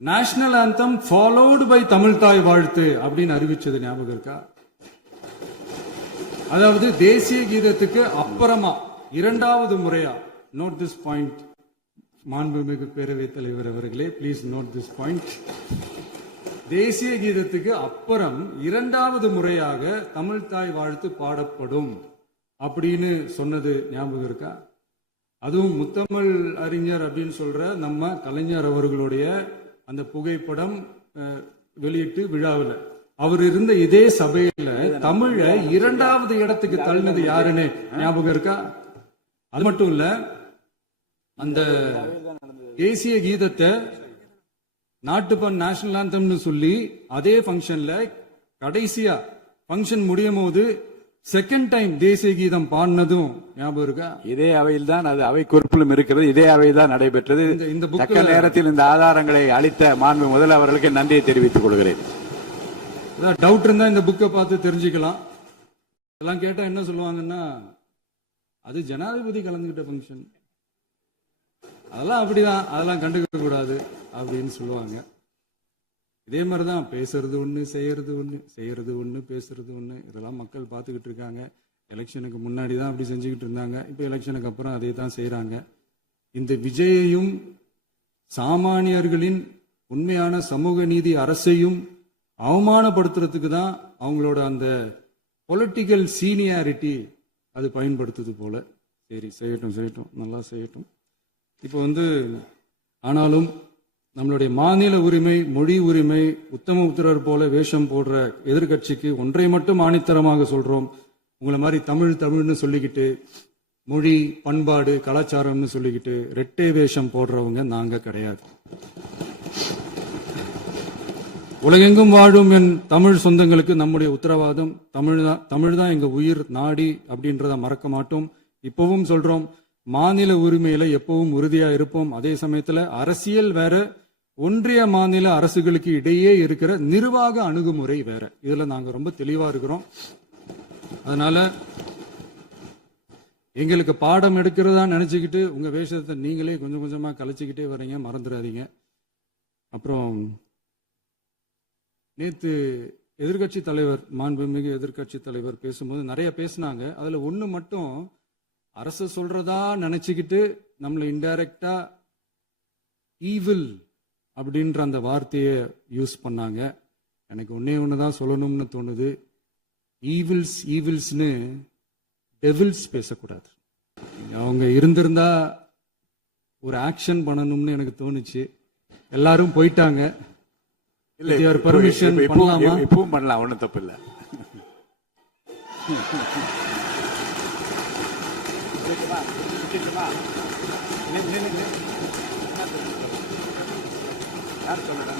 national anthem followed by Tamil Thai Vazhthu அப்படின்னு அறிவிச்சது ஞாபகம் இருக்கா? அதாவது தேசிய கீதத்துக்கு அப்புறமா இரண்டாவது முறையா, நோட் திஸ் பாயிண்ட் மாண்புமிகு பேரவைத் தலைவர் அவர்களே, ப்ளீஸ் நோட் திஸ் பாயிண்ட். தேசிய கீதத்துக்கு அப்புறம் இரண்டாவது முறையாக தமிழ் தாய் வாழ்த்து பாடப்படும் அப்படின்னு சொன்னது ஞாபகம் இருக்கா? அதுவும் முத்தமிழ் அறிஞர் அப்படின்னு சொல்ற நம்ம கலைஞர் அவர்களுடைய அந்த புகைப்படம் வெளியிட்டு விழாவில் அவர் இருந்த இதே சபையில தமிழ இரண்டாவது இடத்துக்கு தள்ளினது யாருன்னு ஞாபகம் இருக்கா? அது மட்டும் இல்ல, அந்த தேசிய கீதத்தை நாட்டுப்பண் நேஷனல் ஆந்தம்னு சொல்லி அதே பங்கன்ல கடைசியா பங்கன் முடியும் போது செகண்ட் டைம் தேசிய கீதம் பாடினதும் ஞாபகம் இருக்கா? இதே அவையில் தான் அது அவை குறிப்பிலும் இருக்கிறது. இதே அவையில் தான் நடைபெற்றது. இந்த தக்க நேரத்தில் இந்த ஆதாரங்களை அளித்த மாண்பு முதல் அவர்களுக்கு நன்றியை தெரிவித்துக் கொள்கிறேன். டவுட் இருந்தா இந்த புக்கை பார்த்து தெரிஞ்சுக்கலாம். இதெல்லாம் கேட்டா என்ன சொல்லுவாங்கன்னா, அது ஜனாதிபதி கலந்துகிட்ட பங்கன், அதெல்லாம் அப்படிதான், அதெல்லாம் கண்டுக்க கூடாது அப்படின்னு சொல்லுவாங்க. இதே மாதிரிதான் பேசுறது ஒண்ணு, செய்யறது ஒண்ணு, செய்யறது ஒண்ணு, பேசுறது ஒண்ணு. இதெல்லாம் மக்கள் பார்த்துக்கிட்டு இருக்காங்க. எலெக்ஷனுக்கு முன்னாடி தான் அப்படி செஞ்சுக்கிட்டு இருந்தாங்க. இப்ப எலெக்ஷனுக்கு அப்புறம் அதே தான் செய்யறாங்க. இந்த விஜயையும் சாமானியர்களின் உண்மையான சமூக நீதி அரசையும் அவமானப்படுத்துறதுக்கு தான் அவங்களோட அந்த பொலிட்டிக்கல் சீனியாரிட்டி அது பயன்படுத்துது போல. சரி, செய்யட்டும் செய்யட்டும், நல்லா செய்யட்டும். இப்போ ஆனாலும் நம்மளுடைய மாநில உரிமை, மொழி உரிமை, உத்தம உத்தரர் போல வேஷம் போடுற எதிர்கட்சிக்கு ஒன்றை மட்டும் ஆணித்தரமாக சொல்றோம். உங்களை மாதிரி தமிழ் தமிழ்னு சொல்லிக்கிட்டு, மொழி, பண்பாடு, கலாச்சாரம்னு சொல்லிக்கிட்டு ரெட்டை வேஷம் போடுறவங்க நாங்க கிடையாது. உலகெங்கும் வாழும் என் தமிழ் சொந்தங்களுக்கு நம்முடைய உத்தரவாதம் தமிழ் தான் எங்க உயிர் நாடி அப்படின்றத மறக்க மாட்டோம். இப்பவும் சொல்றோம், மாநில உரிமையில எப்பவும் உறுதியா இருப்போம். அதே சமயத்துல அரசியல் வேற, ஒன்றிய மாநில அரசுகளுக்கு இடையே இருக்கிற நிர்வாக அணுகுமுறை வேற. இதுல நாங்க ரொம்ப தெளிவா இருக்கிறோம். அதனால எங்களுக்கு பாடம் எடுக்கிறதா நினைச்சுக்கிட்டு உங்க வேஷத்தை நீங்களே கொஞ்சம் கொஞ்சமா கலைச்சிக்கிட்டே வர்றீங்க, மறந்துடாதீங்க. அப்புறம் நேத்து எதிர்கட்சி தலைவர், மாண்புமிகு எதிர்கட்சி தலைவர் பேசும்போது நிறைய பேசினாங்க. அதுல ஒண்ணு மட்டும், அரசு சொல்றதா நினைச்சுக்கிட்டு நம்மளை இன்டைரக்டா ஈவில் அப்படின்ற அந்த வார்த்தையை யூஸ் பண்ணாங்க. எனக்கு ஒண்ணுதான் சொல்லணும்னு தோணுது. ஈவில்ஸ்னு டெவில்ஸ் பேசக்கூடாது. அவங்க இருந்திருந்தா ஒரு ஆக்ஷன் பண்ணணும்னு எனக்கு தோணுச்சு. எல்லாரும் போயிட்டாங்க. பர்மிஷன் பண்ணலாமா? இப்பவும் பண்ணலாம், ஒன்றும் தப்பு இல்லை. யார் சொல்லுங்க?